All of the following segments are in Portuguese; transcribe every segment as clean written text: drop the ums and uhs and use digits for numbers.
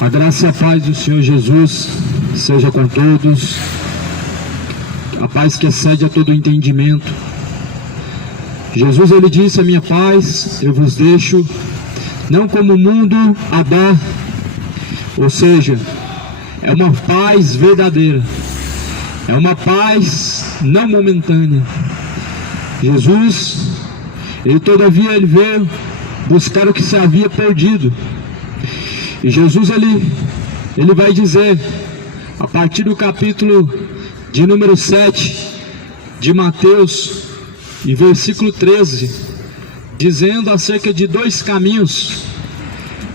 A graça e a paz do Senhor Jesus seja com todos, a paz que excede a todo entendimento. Jesus, ele disse: a minha paz eu vos deixo, não como o mundo a dá. Ou seja, é uma paz verdadeira, é uma paz não momentânea. Jesus, todavia ele veio buscar o que se havia perdido. E Jesus ele vai dizer, a partir do capítulo de número 7 de Mateus, e versículo 13, dizendo acerca de dois caminhos.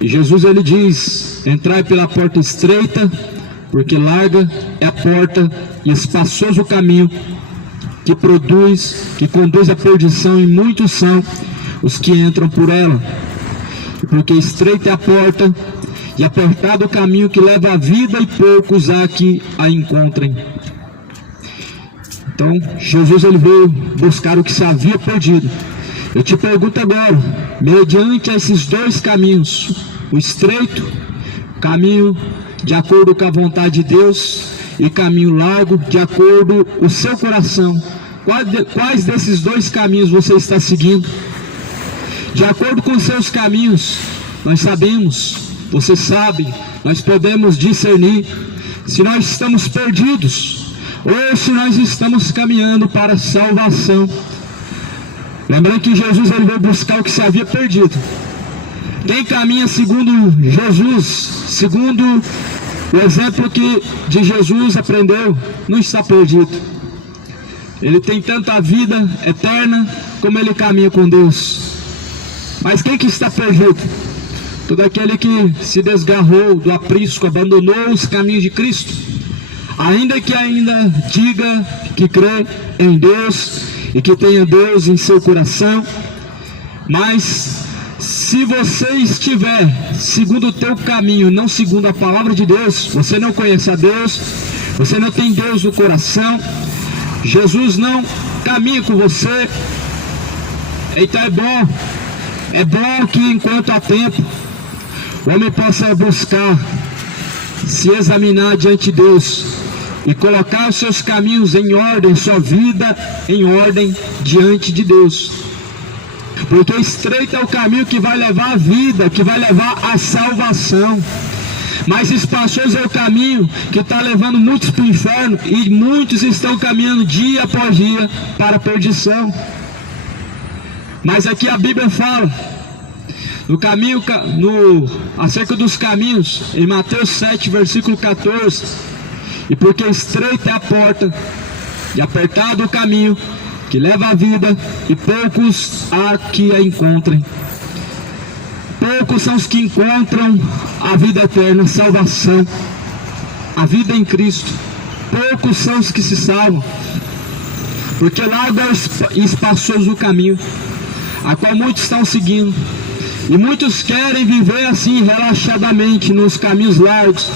E Jesus ele diz: entrai pela porta estreita, porque larga é a porta e espaçoso o caminho que conduz à perdição, e muitos são os que entram por ela. Porque estreita é a porta e apertado o caminho que leva à vida, e poucos há que a encontrem. Então Jesus ele veio buscar o que se havia perdido. Eu te pergunto agora, mediante esses dois caminhos, o estreito, caminho de acordo com a vontade de Deus, e caminho largo, de acordo com o seu coração, quais desses dois caminhos você está seguindo? De acordo com os seus caminhos, nós sabemos, você sabe, nós podemos discernir se nós estamos perdidos ou se nós estamos caminhando para a salvação. Lembrando que Jesus ele veio buscar o que se havia perdido. Quem caminha segundo Jesus, segundo o exemplo que de Jesus aprendeu, não está perdido. Ele tem tanto a vida eterna como ele caminha com Deus. Mas quem que está perdido? Todo aquele que se desgarrou do aprisco, abandonou os caminhos de Cristo, ainda que ainda diga que crê em Deus e que tenha Deus em seu coração. Mas se você estiver segundo o teu caminho, não segundo a palavra de Deus, você não conhece a Deus, você não tem Deus no coração, Jesus não caminha com você. Então é bom que enquanto há tempo, o homem possa buscar se examinar diante de Deus e colocar os seus caminhos em ordem, sua vida em ordem diante de Deus. Porque estreito é o caminho que vai levar à vida, que vai levar à salvação. Mas espaçoso é o caminho que está levando muitos para o inferno, e muitos estão caminhando dia após dia para a perdição. Mas aqui a Bíblia fala no caminho, acerca dos caminhos, em Mateus 7, versículo 14: e porque estreita é a porta e apertado o caminho que leva à vida, e poucos há que a encontrem. Poucos são os que encontram a vida eterna, a salvação, a vida em Cristo. Poucos são os que se salvam, porque largo é espaçoso o caminho, a qual muitos estão seguindo. E muitos querem viver assim, relaxadamente, nos caminhos largos,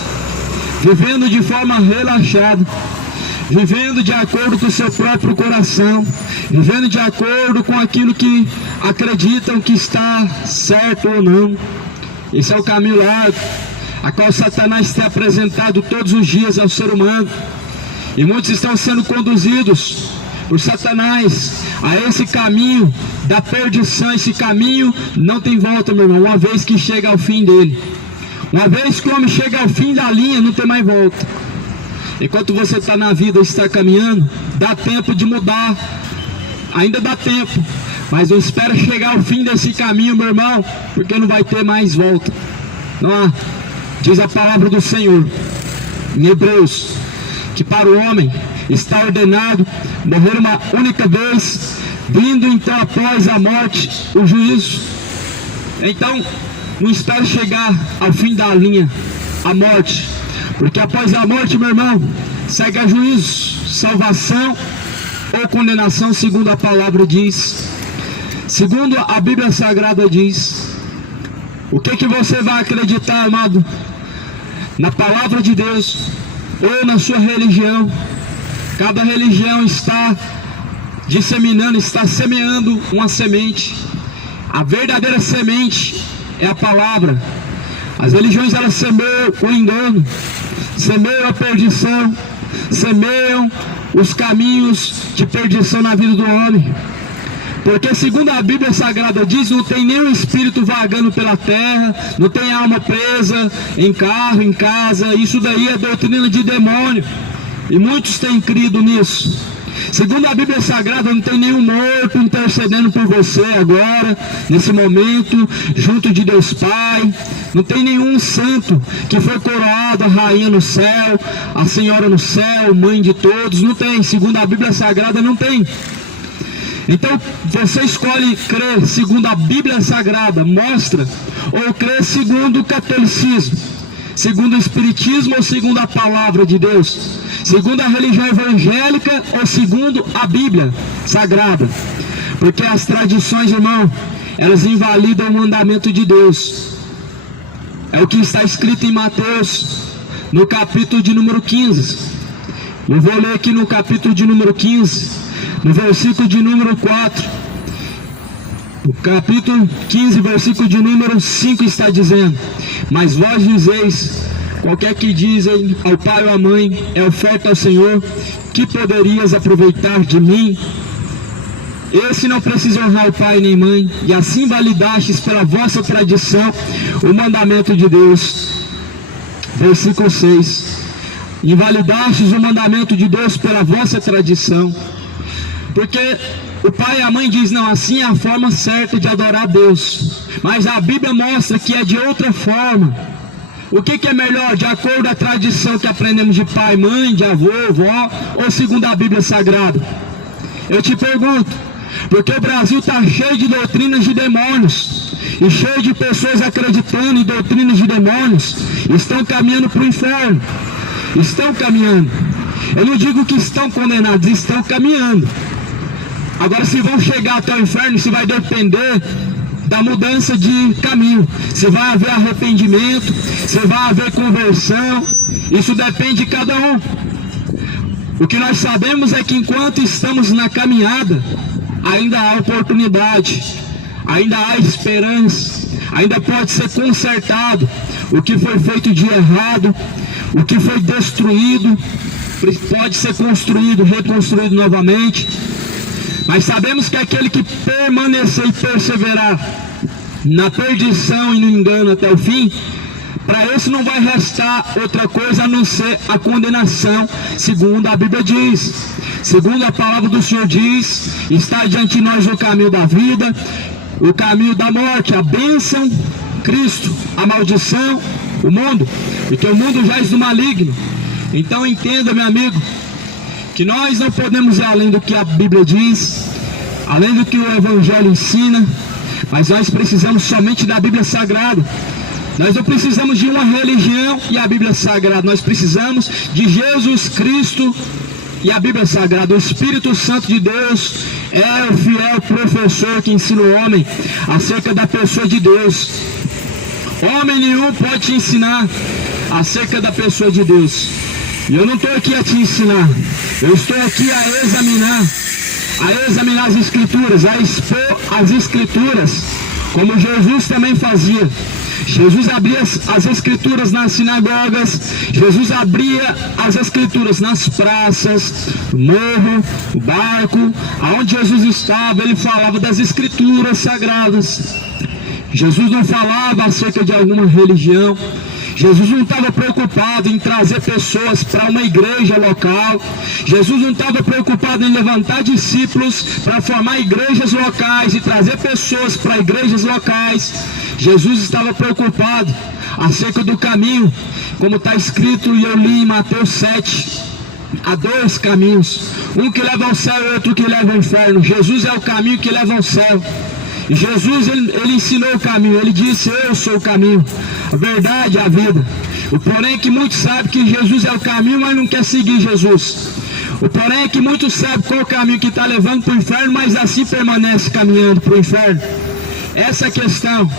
vivendo de forma relaxada, vivendo de acordo com o seu próprio coração, vivendo de acordo com aquilo que acreditam que está certo ou não. Esse é o caminho largo, a qual Satanás tem apresentado todos os dias ao ser humano. E muitos estão sendo conduzidos por Satanás a esse caminho da perdição. Esse caminho não tem volta, meu irmão, uma vez que chega ao fim dele. Uma vez que o homem chega ao fim da linha, não tem mais volta. Enquanto você está na vida, está caminhando, dá tempo de mudar, ainda dá tempo, mas não espera chegar ao fim desse caminho, meu irmão, porque não vai ter mais volta. Não há. Diz a palavra do Senhor em Hebreus, que para o homem está ordenado morrer uma única vez, vindo então após a morte o juízo. Então não espere chegar ao fim da linha, a morte, porque após a morte, meu irmão, segue a juízo, salvação ou condenação, segundo a palavra diz, segundo a Bíblia Sagrada diz. O que você vai acreditar, amado? Na palavra de Deus ou na sua religião? Cada religião está disseminando, está semeando uma semente. A verdadeira semente é a palavra. As religiões, elas semeiam o engano, semeiam a perdição, semeiam os caminhos de perdição na vida do homem. Porque segundo a Bíblia Sagrada diz, não tem nenhum espírito vagando pela terra, não tem alma presa em carro, em casa. Isso daí é doutrina de demônio, e muitos têm crido nisso. Segundo a Bíblia Sagrada, não tem nenhum morto intercedendo por você agora, nesse momento, junto de Deus Pai. Não tem nenhum santo que foi coroado, a rainha no céu, a senhora no céu, mãe de todos. Não tem, segundo a Bíblia Sagrada, não tem. Então você escolhe crer segundo a Bíblia Sagrada mostra, ou crer segundo o catolicismo, segundo o espiritismo, ou segundo a palavra de Deus, segundo a religião evangélica, ou segundo a Bíblia Sagrada. Porque as tradições, irmão, elas invalidam o mandamento de Deus. É o que está escrito em Mateus, no capítulo de número 15. Eu vou ler aqui no capítulo de número 15, no versículo de número 4, o capítulo 15, versículo de número 5 está dizendo: mas vós dizeis, qualquer que dizem ao pai ou à mãe, é oferta ao Senhor, que poderias aproveitar de mim? Esse não precisa honrar o pai nem mãe, e assim validastes pela vossa tradição o mandamento de Deus. Versículo 6: invalidastes o mandamento de Deus pela vossa tradição. Porque o pai e a mãe dizem, não, assim é a forma certa de adorar a Deus. Mas a Bíblia mostra que é de outra forma. O que é melhor, de acordo com a tradição que aprendemos de pai, mãe, de avô, vó, ou segundo a Bíblia Sagrada? Eu te pergunto, porque o Brasil está cheio de doutrinas de demônios, e cheio de pessoas acreditando em doutrinas de demônios, estão caminhando para o inferno. Estão caminhando. Eu não digo que estão condenados, estão caminhando. Agora, se vão chegar até o inferno, isso vai depender da mudança de caminho. Se vai haver arrependimento, se vai haver conversão, isso depende de cada um. O que nós sabemos é que enquanto estamos na caminhada, ainda há oportunidade, ainda há esperança, ainda pode ser consertado o que foi feito de errado, o que foi destruído, pode ser construído, reconstruído novamente. Mas sabemos que aquele que permanecer e perseverar na perdição e no engano até o fim, para esse não vai restar outra coisa a não ser a condenação, segundo a Bíblia diz. Segundo a palavra do Senhor diz, está diante de nós o caminho da vida, o caminho da morte, a bênção, Cristo, a maldição, o mundo, porque o mundo jaz do maligno. Então entenda, meu amigo, que nós não podemos ir além do que a Bíblia diz, além do que o Evangelho ensina, mas nós precisamos somente da Bíblia Sagrada. Nós não precisamos de uma religião e a Bíblia Sagrada, nós precisamos de Jesus Cristo e a Bíblia Sagrada. O Espírito Santo de Deus é o fiel professor que ensina o homem acerca da pessoa de Deus. Homem nenhum pode te ensinar acerca da pessoa de Deus. E eu não estou aqui a te ensinar, eu estou aqui a examinar as Escrituras, a expor as Escrituras, como Jesus também fazia. Jesus abria as Escrituras nas sinagogas, Jesus abria as Escrituras nas praças, no morro, no barco, aonde Jesus estava, ele falava das Escrituras sagradas. Jesus não falava acerca de alguma religião. Jesus não estava preocupado em trazer pessoas para uma igreja local. Jesus não estava preocupado em levantar discípulos para formar igrejas locais e trazer pessoas para igrejas locais. Jesus estava preocupado acerca do caminho, como está escrito e eu li em Mateus 7. Há dois caminhos, um que leva ao céu e outro que leva ao inferno. Jesus é o caminho que leva ao céu. E Jesus, ele ensinou o caminho, ele disse, eu sou o caminho, a verdade e a vida. O porém é que muitos sabem que Jesus é o caminho, mas não quer seguir Jesus. O porém é que muitos sabem qual é o caminho que está levando para o inferno, mas assim permanece caminhando para o inferno. Essa é a questão.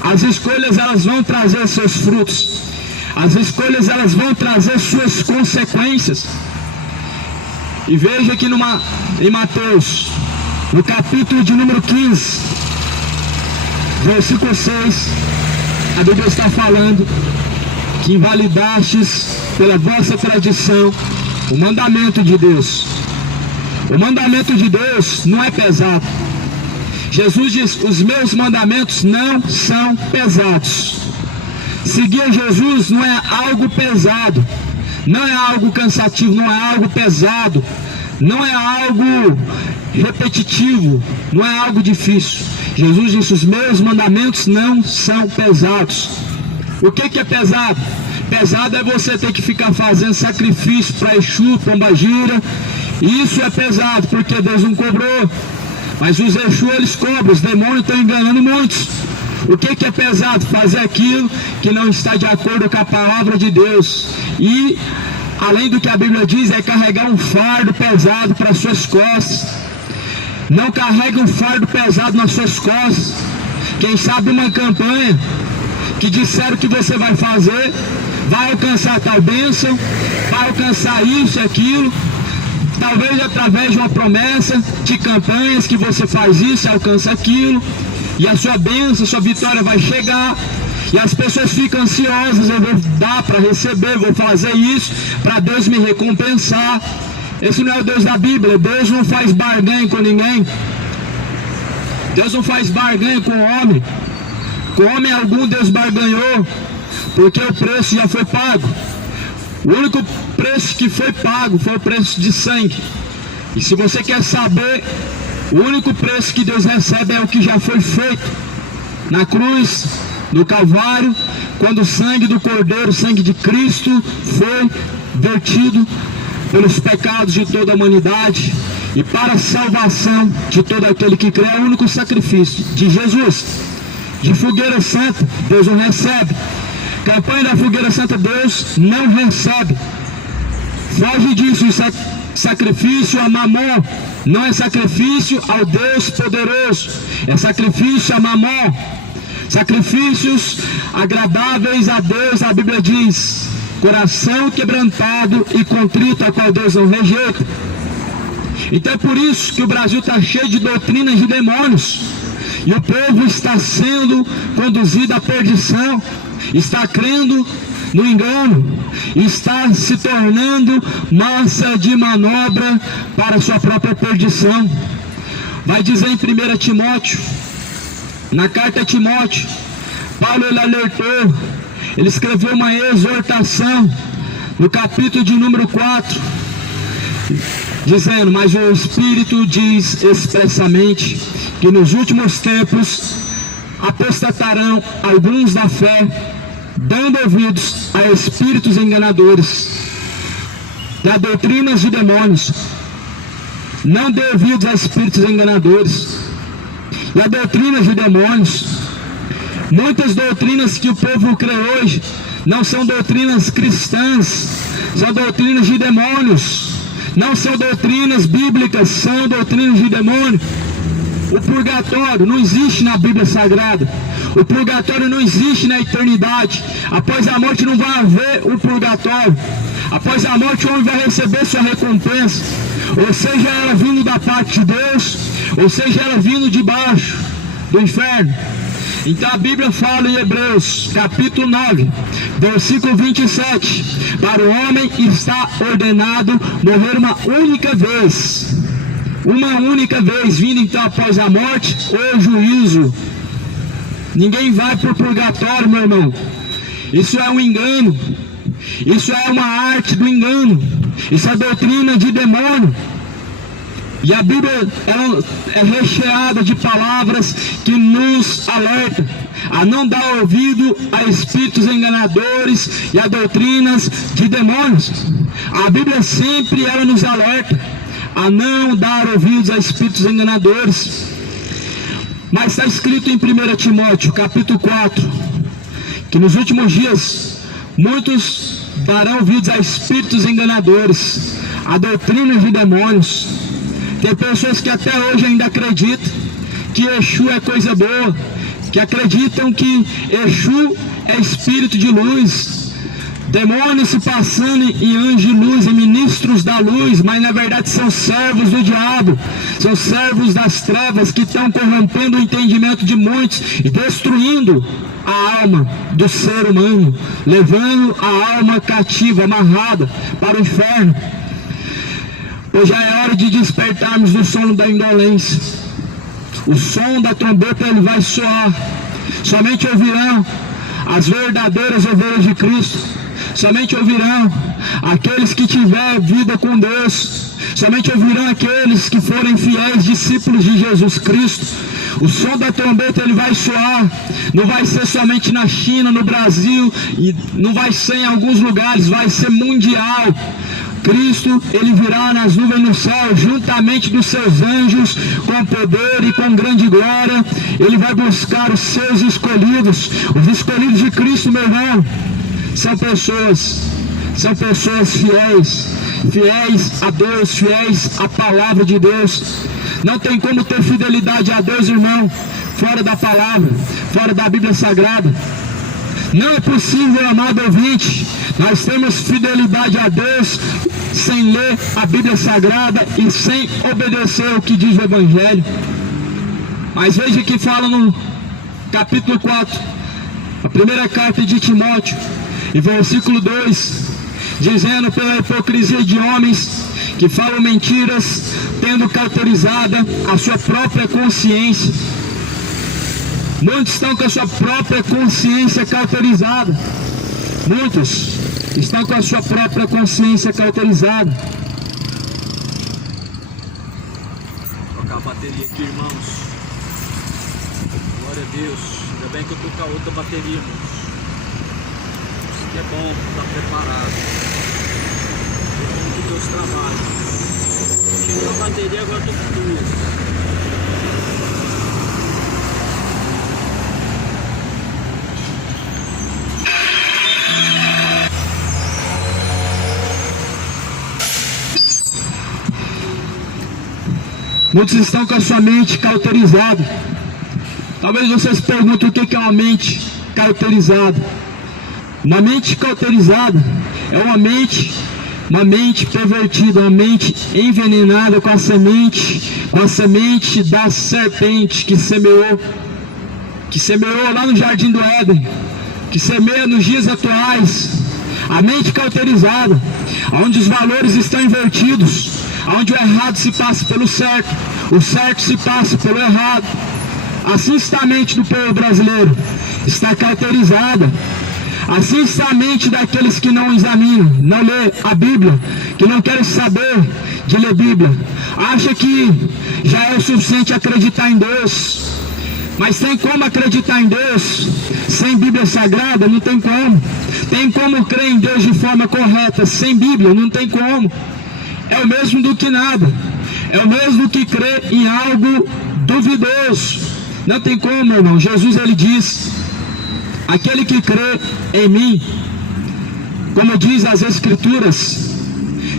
As escolhas, elas vão trazer seus frutos. As escolhas, elas vão trazer suas consequências. E veja aqui em Mateus, no capítulo de número 15, versículo 6, a Bíblia está falando que invalidastes pela vossa tradição o mandamento de Deus. O mandamento de Deus não é pesado. Jesus diz: os meus mandamentos não são pesados. Seguir Jesus não é algo pesado, não é algo cansativo, não é algo pesado, não é algo repetitivo, não é algo difícil. Jesus disse: os meus mandamentos não são pesados. O que é pesado? Pesado é você ter que ficar fazendo sacrifício para Exu, Pombagira. Isso é pesado, porque Deus não cobrou. Mas os Exu, eles cobram, os demônios estão enganando muitos. O que é pesado? Fazer aquilo que não está de acordo com a palavra de Deus. E, além do que a Bíblia diz, é carregar um fardo pesado para as suas costas. Não carregue um fardo pesado nas suas costas. Quem sabe uma campanha que disseram que você vai fazer, vai alcançar tal bênção, vai alcançar isso e aquilo, talvez através de uma promessa de campanhas que você faz isso e alcança aquilo, e a sua bênção, a sua vitória vai chegar, e as pessoas ficam ansiosas: eu vou dar para receber, vou fazer isso para Deus me recompensar. Esse não é o Deus da Bíblia. Deus não faz barganha com ninguém. Deus não faz barganha com o homem. Com homem algum Deus barganhou, porque o preço já foi pago. O único preço que foi pago foi o preço de sangue. E se você quer saber, o único preço que Deus recebe é o que já foi feito na cruz, no Calvário, quando o sangue do Cordeiro, o sangue de Cristo, foi vertido pelos pecados de toda a humanidade e para a salvação de todo aquele que crê. É o único sacrifício de Jesus. De fogueira santa, Deus não recebe. Campanha da fogueira santa, Deus não recebe. Foge disso. Isso é sacrifício a Mamon. Não é sacrifício ao Deus poderoso. É sacrifício a Mamon. Sacrifícios agradáveis a Deus, a Bíblia diz: coração quebrantado e contrito, a qual Deus não rejeita. Então é por isso que o Brasil está cheio de doutrinas de demônios. E o povo está sendo conduzido à perdição, está crendo no engano, está se tornando massa de manobra para a sua própria perdição. Vai dizer em 1 Timóteo, na carta a Timóteo, Paulo ele alertou, ele escreveu uma exortação, no capítulo de número 4, dizendo: mas o Espírito diz expressamente que nos últimos tempos apostatarão alguns da fé, dando ouvidos a espíritos enganadores, a doutrinas de demônios. Não dê ouvidos a espíritos enganadores e a doutrinas de demônios. Muitas doutrinas que o povo crê hoje não são doutrinas cristãs, são doutrinas de demônios. Não são doutrinas bíblicas, são doutrinas de demônio. O purgatório não existe na Bíblia Sagrada. O purgatório não existe na eternidade. Após a morte não vai haver o purgatório. Após a morte o homem vai receber sua recompensa, ou seja ela vindo da parte de Deus, ou seja ela vindo de baixo do inferno. Então a Bíblia fala em Hebreus capítulo 9, versículo 27, para o homem está ordenado morrer uma única vez, vindo então após a morte o juízo. Ninguém vai para o purgatório, meu irmão. Isso é um engano, isso é uma arte do engano, isso é doutrina de demônio. E a Bíblia ela é recheada de palavras que nos alertam a não dar ouvido a espíritos enganadores e a doutrinas de demônios. A Bíblia sempre ela nos alerta a não dar ouvidos a espíritos enganadores. Mas está escrito em 1 Timóteo capítulo 4 que nos últimos dias muitos darão ouvidos a espíritos enganadores, a doutrinas de demônios. Tem pessoas que até hoje ainda acreditam que Exu é coisa boa, que acreditam que Exu é espírito de luz, demônios se passando em anjos de luz, em ministros da luz, mas na verdade são servos do diabo, são servos das trevas que estão corrompendo o entendimento de muitos e destruindo a alma do ser humano, levando a alma cativa, amarrada para o inferno. Hoje já é hora de despertarmos do sono da indolência. O som da trombeta ele vai soar. Somente ouvirão as verdadeiras ovelhas de Cristo. Somente ouvirão aqueles que tiverem vida com Deus. Somente ouvirão aqueles que forem fiéis discípulos de Jesus Cristo. O som da trombeta ele vai soar. Não vai ser somente na China, no Brasil, e não vai ser em alguns lugares, vai ser mundial. Cristo, ele virá nas nuvens no céu, juntamente dos seus anjos, com poder e com grande glória. Ele vai buscar os seus escolhidos. Os escolhidos de Cristo, meu irmão, são pessoas fiéis a Deus, fiéis à palavra de Deus. Não tem como ter fidelidade a Deus, irmão, fora da palavra, fora da Bíblia Sagrada. Não é possível, amado ouvinte, nós temos fidelidade a Deus sem ler a Bíblia Sagrada e sem obedecer o que diz o Evangelho. Mas veja que fala no capítulo 4, a primeira carta de Timóteo, e versículo 2, dizendo: pela hipocrisia de homens que falam mentiras, tendo cauterizada a sua própria consciência. Muitos estão com a sua própria consciência cauterizada. Muitos estão com a sua própria consciência cauterizada. Vou trocar a bateria aqui, irmãos. Glória a Deus. Ainda bem que eu tô com a outra bateria, irmãos. Isso que é bom, estar preparado. Muito Deus trabalha. Tirei a bateria, agora eu tô com duas. Muitos estão com a sua mente cauterizada. Talvez vocês perguntem o que é uma mente cauterizada. Uma mente cauterizada é uma mente pervertida, uma mente envenenada com a semente da serpente que semeou lá no Jardim do Éden, que semeia nos dias atuais. A mente cauterizada, onde os valores estão invertidos, onde o errado se passa pelo certo, o certo se passa pelo errado. Assim está a mente do povo brasileiro, está cauterizada. Assim está a mente daqueles que não examinam, não lê a Bíblia, que não querem saber de ler Bíblia. Acha que já é o suficiente acreditar em Deus. Mas tem como acreditar em Deus sem Bíblia Sagrada? Não tem como. Tem como crer em Deus de forma correta sem Bíblia? Não tem como. É o mesmo do que nada. É o mesmo que crer em algo duvidoso. Não tem como, irmão. Jesus, ele diz: aquele que crê em mim, como diz as Escrituras,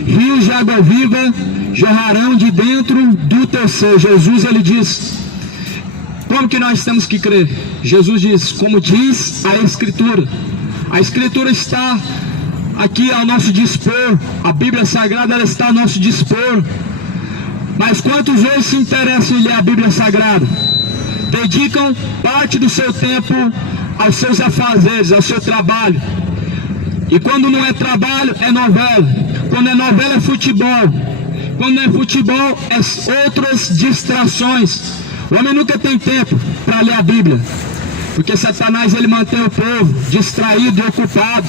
rios de água viva jorrarão de dentro do teu ser. Jesus, ele diz. Como que nós temos que crer? Jesus diz, como diz a Escritura. A Escritura está aqui ao nosso dispor. A Bíblia Sagrada, ela está ao nosso dispor. Mas quantos hoje se interessam em ler a Bíblia Sagrada? Dedicam parte do seu tempo aos seus afazeres, ao seu trabalho. E quando não é trabalho, é novela. Quando é novela, é futebol. Quando não é futebol, é outras distrações. O homem nunca tem tempo para ler a Bíblia, porque Satanás, ele mantém o povo distraído e ocupado,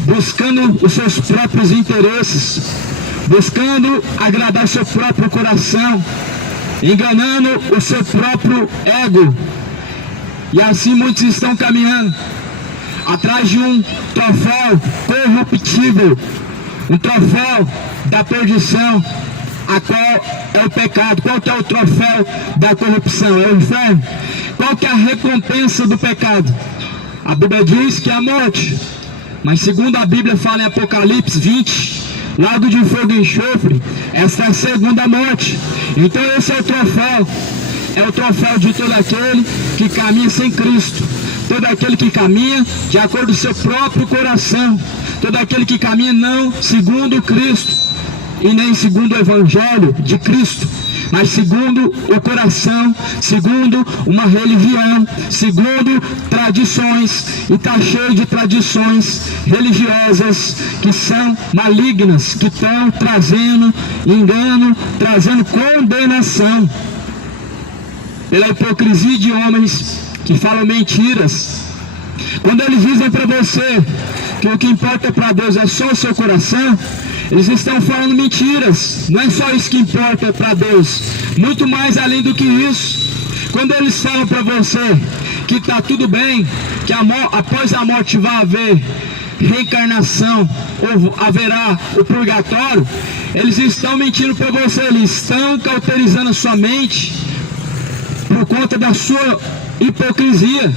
buscando os seus próprios interesses, buscando agradar seu próprio coração, enganando o seu próprio ego. E assim muitos estão caminhando atrás de um troféu corruptível, um troféu da perdição, a qual é o pecado. Qual que é o troféu da corrupção? É o inferno. Qual que é a recompensa do pecado? A Bíblia diz que é a morte, mas segundo a Bíblia fala em Apocalipse 20, lago de fogo e enxofre, esta é a segunda morte. Então esse é o troféu. É o troféu de todo aquele que caminha sem Cristo, todo aquele que caminha de acordo com o seu próprio coração, todo aquele que caminha não segundo Cristo e nem segundo o Evangelho de Cristo, mas segundo o coração, segundo uma religião, segundo tradições, e está cheio de tradições religiosas que são malignas, que estão trazendo engano, trazendo condenação, pela hipocrisia de homens que falam mentiras. Quando eles dizem para você que o que importa para Deus é só o seu coração, eles estão falando mentiras. Não é só isso que importa para Deus, muito mais além do que isso. Quando eles falam para você que está tudo bem, que após a morte vai haver reencarnação, ou haverá o purgatório, eles estão mentindo para você, eles estão cauterizando a sua mente por conta da sua hipocrisia,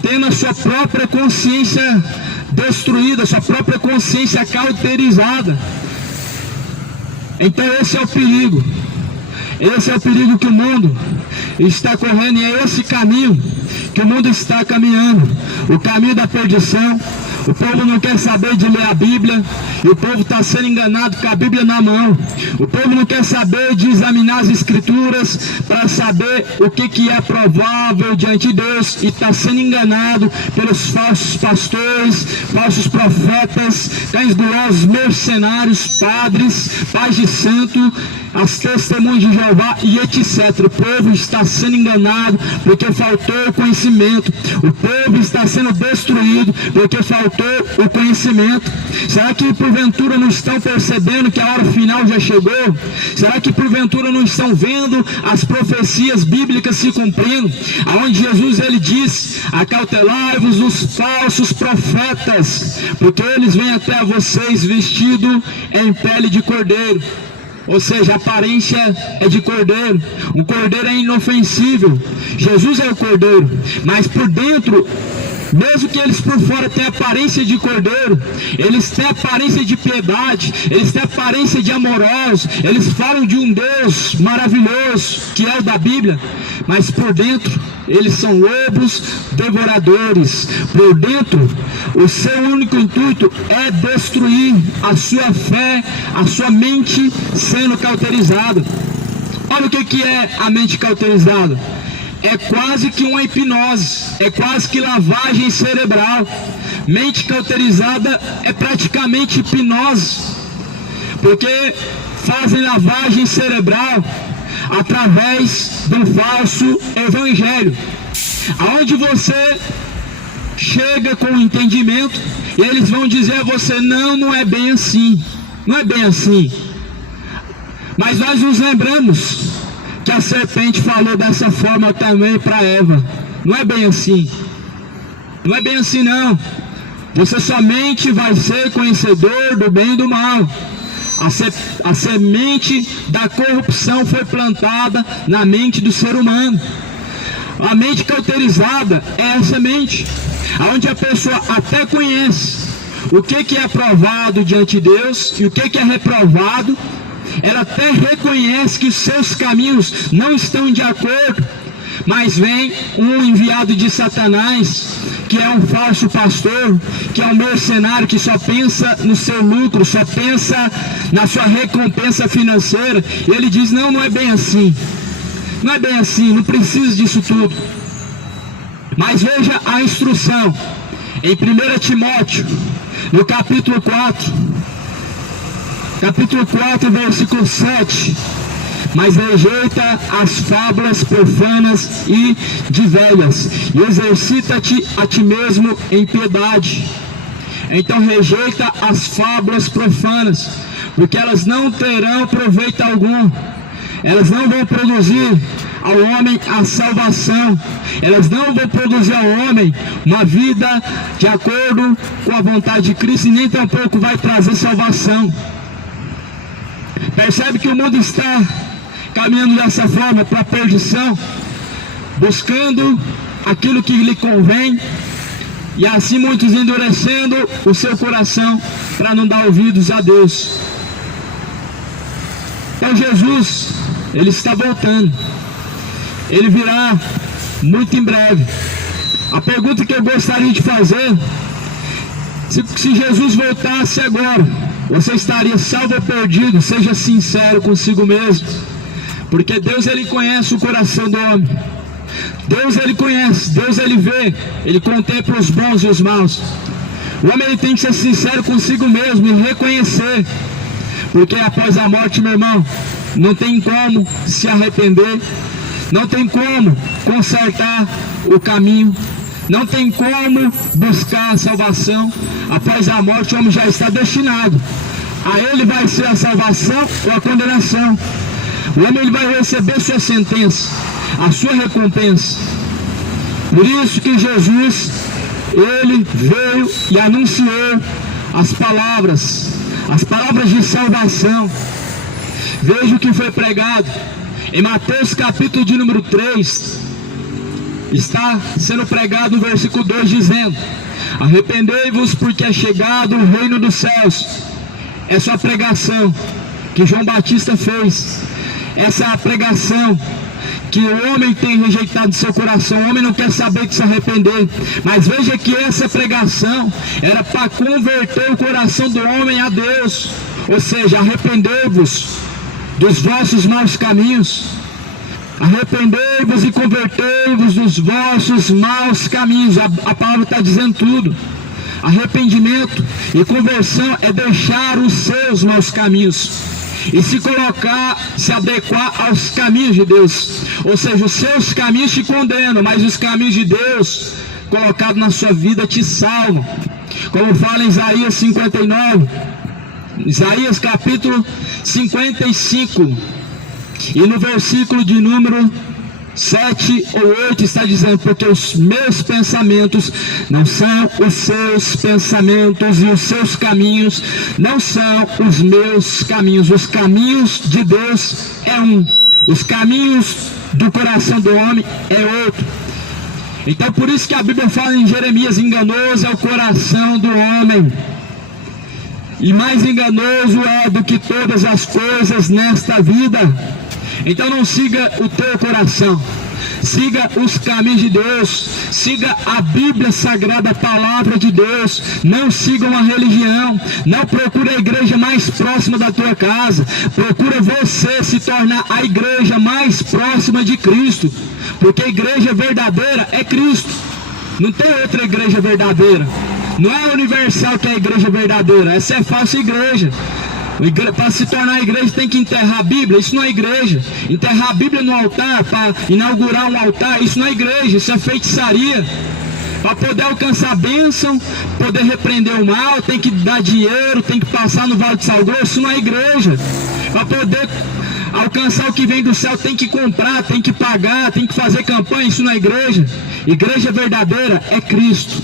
tendo a sua própria consciência destruída, sua própria consciência cauterizada. Então esse é o perigo. Esse é o perigo que o mundo está correndo, e é esse caminho que o mundo está caminhando, o caminho da perdição. O povo não quer saber de ler a Bíblia, e o povo está sendo enganado com a Bíblia na mão. O povo não quer saber de examinar as Escrituras para saber o que é provável diante de Deus, e está sendo enganado pelos falsos pastores, falsos profetas, cães gulosos, mercenários, padres, pais de santo, as testemunhas de Jeová e etc. O povo está sendo enganado porque faltou conhecimento. O povo está sendo destruído porque faltou o conhecimento. Será que porventura não estão percebendo que a hora final já chegou? Será que porventura não estão vendo as profecias bíblicas se cumprindo? Aonde Jesus ele diz: acautelai-vos dos falsos profetas, porque eles vêm até vocês vestidos em pele de cordeiro. Ou seja, a aparência é de cordeiro. Um cordeiro é inofensível. Jesus é o cordeiro, mas por dentro, mesmo que eles por fora tenham aparência de cordeiro, eles têm aparência de piedade, eles têm aparência de amorosos, eles falam de um Deus maravilhoso, que é o da Bíblia, mas por dentro eles são lobos devoradores. Por dentro, o seu único intuito é destruir a sua fé, a sua mente sendo cauterizada. Olha o que é a mente cauterizada. É quase que uma hipnose, é quase que lavagem cerebral. Mente cauterizada é praticamente hipnose, porque fazem lavagem cerebral através do falso evangelho, aonde você chega com o entendimento e eles vão dizer a você: não é bem assim, não é bem assim. Mas nós nos lembramos que a serpente falou dessa forma também para Eva. Não é bem assim, não é bem assim não. Você somente vai ser conhecedor do bem e do mal. A semente da corrupção foi plantada na mente do ser humano. A mente cauterizada é essa mente, onde a pessoa até conhece o que é aprovado diante de Deus e o que é reprovado. Ela até reconhece que os seus caminhos não estão de acordo, mas vem um enviado de Satanás, que é um falso pastor, que é um mercenário, que só pensa no seu lucro, só pensa na sua recompensa financeira, e ele diz: não é bem assim, não é bem assim, não precisa disso tudo. Mas veja a instrução em 1 Timóteo, no capítulo 4, versículo 7. Mas rejeita as fábulas profanas e de velhas, e exercita-te a ti mesmo em piedade. Então rejeita as fábulas profanas, porque elas não terão proveito algum. Elas não vão produzir ao homem a salvação. Elas não vão produzir ao homem uma vida de acordo com a vontade de Cristo, e nem tampouco vai trazer salvação. Percebe que o mundo está caminhando dessa forma para a perdição, buscando aquilo que lhe convém, e assim muitos endurecendo o seu coração para não dar ouvidos a Deus. Então Jesus, ele está voltando, ele virá muito em breve. A pergunta que eu gostaria de fazer: Se Jesus voltasse agora, você estaria salvo ou perdido? Seja sincero consigo mesmo, porque Deus, ele conhece o coração do homem. Deus, ele conhece, Deus, ele vê, ele contempla os bons e os maus. O homem, ele tem que ser sincero consigo mesmo e reconhecer, porque após a morte, meu irmão, não tem como se arrepender, não tem como consertar o caminho, não tem como buscar a salvação. Após a morte, o homem já está destinado. A ele vai ser a salvação ou a condenação. O homem, ele vai receber sua sentença, a sua recompensa. Por isso que Jesus, ele veio e anunciou as palavras de salvação. Veja o que foi pregado em Mateus capítulo de número 3. Está sendo pregado no versículo 2 dizendo: arrependei-vos, porque é chegado o reino dos céus. Essa é a pregação que João Batista fez. Essa é a pregação que o homem tem rejeitado de seu coração. O homem não quer saber de se arrepender. Mas veja que essa pregação era para converter o coração do homem a Deus. Ou seja, arrependei-vos dos vossos maus caminhos. Arrependei-vos e convertei-vos dos vossos maus caminhos. A palavra está dizendo tudo. Arrependimento e conversão é deixar os seus maus caminhos e se adequar aos caminhos de Deus. Ou seja, os seus caminhos te condenam, mas os caminhos de Deus colocados na sua vida te salvam. Como fala em Isaías 59, Isaías capítulo 55, e no versículo de número 7 ou 8 está dizendo: porque os meus pensamentos não são os seus pensamentos, e os seus caminhos não são os meus caminhos. Os caminhos de Deus é um, os caminhos do coração do homem é outro. Então por isso que a Bíblia fala em Jeremias: enganoso é o coração do homem, e mais enganoso é do que todas as coisas nesta vida. Então não siga o teu coração, siga os caminhos de Deus, siga a Bíblia Sagrada, a palavra de Deus. Não siga uma religião, não procure a igreja mais próxima da tua casa, procura você se tornar a igreja mais próxima de Cristo, porque a igreja verdadeira é Cristo, não tem outra igreja verdadeira. Não é a Universal que é a igreja verdadeira, essa é falsa igreja. Para se tornar igreja tem que enterrar a Bíblia, isso não é igreja. Enterrar a Bíblia no altar, para inaugurar um altar, isso não é igreja, isso é feitiçaria. Para poder alcançar a bênção, poder repreender o mal, tem que dar dinheiro, tem que passar no Vale de Sal Grosso, isso não é igreja. Para poder alcançar o que vem do céu, tem que comprar, tem que pagar, tem que fazer campanha, isso não é igreja. Igreja verdadeira é Cristo.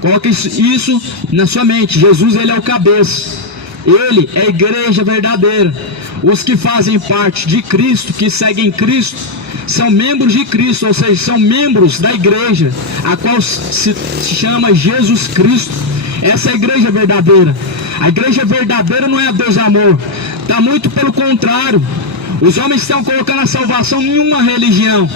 Coloque isso na sua mente. Jesus, ele é o cabeça. Ele é a igreja verdadeira. Os que fazem parte de Cristo, que seguem Cristo, são membros de Cristo, ou seja, são membros da igreja, a qual se chama Jesus Cristo. Essa é a igreja verdadeira. A igreja verdadeira não é a Deus amor, está muito pelo contrário. Os homens estão colocando a salvação em uma religião,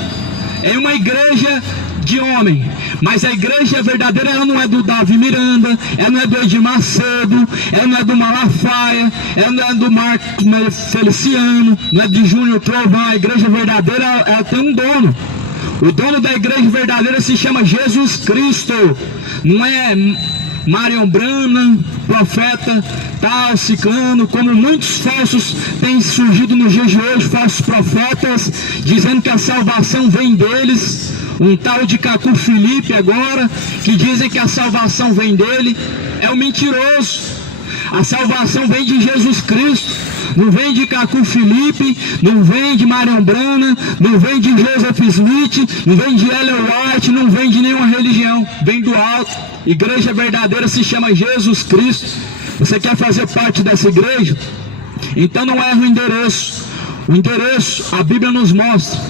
em uma igreja de homem, mas a igreja verdadeira, ela não é do Davi Miranda, ela não é do Edir Macedo, ela não é do Malafaia, ela não é do Marcos Feliciano, não é de Júnior Trovão. A igreja verdadeira, ela tem um dono. O dono da igreja verdadeira se chama Jesus Cristo. Não é Marion Brana, profeta tal, ciclano, como muitos falsos têm surgido nos dias de hoje, falsos profetas, dizendo que a salvação vem deles. Um tal de Cacu Felipe agora, que dizem que a salvação vem dele, é um mentiroso. A salvação vem de Jesus Cristo, não vem de Cacu Felipe, não vem de Marion Brana, não vem de Joseph Smith, não vem de Ellen White, não vem de nenhuma religião, vem do alto. Igreja verdadeira se chama Jesus Cristo. Você quer fazer parte dessa igreja? Então não erra o endereço. O endereço, a Bíblia nos mostra.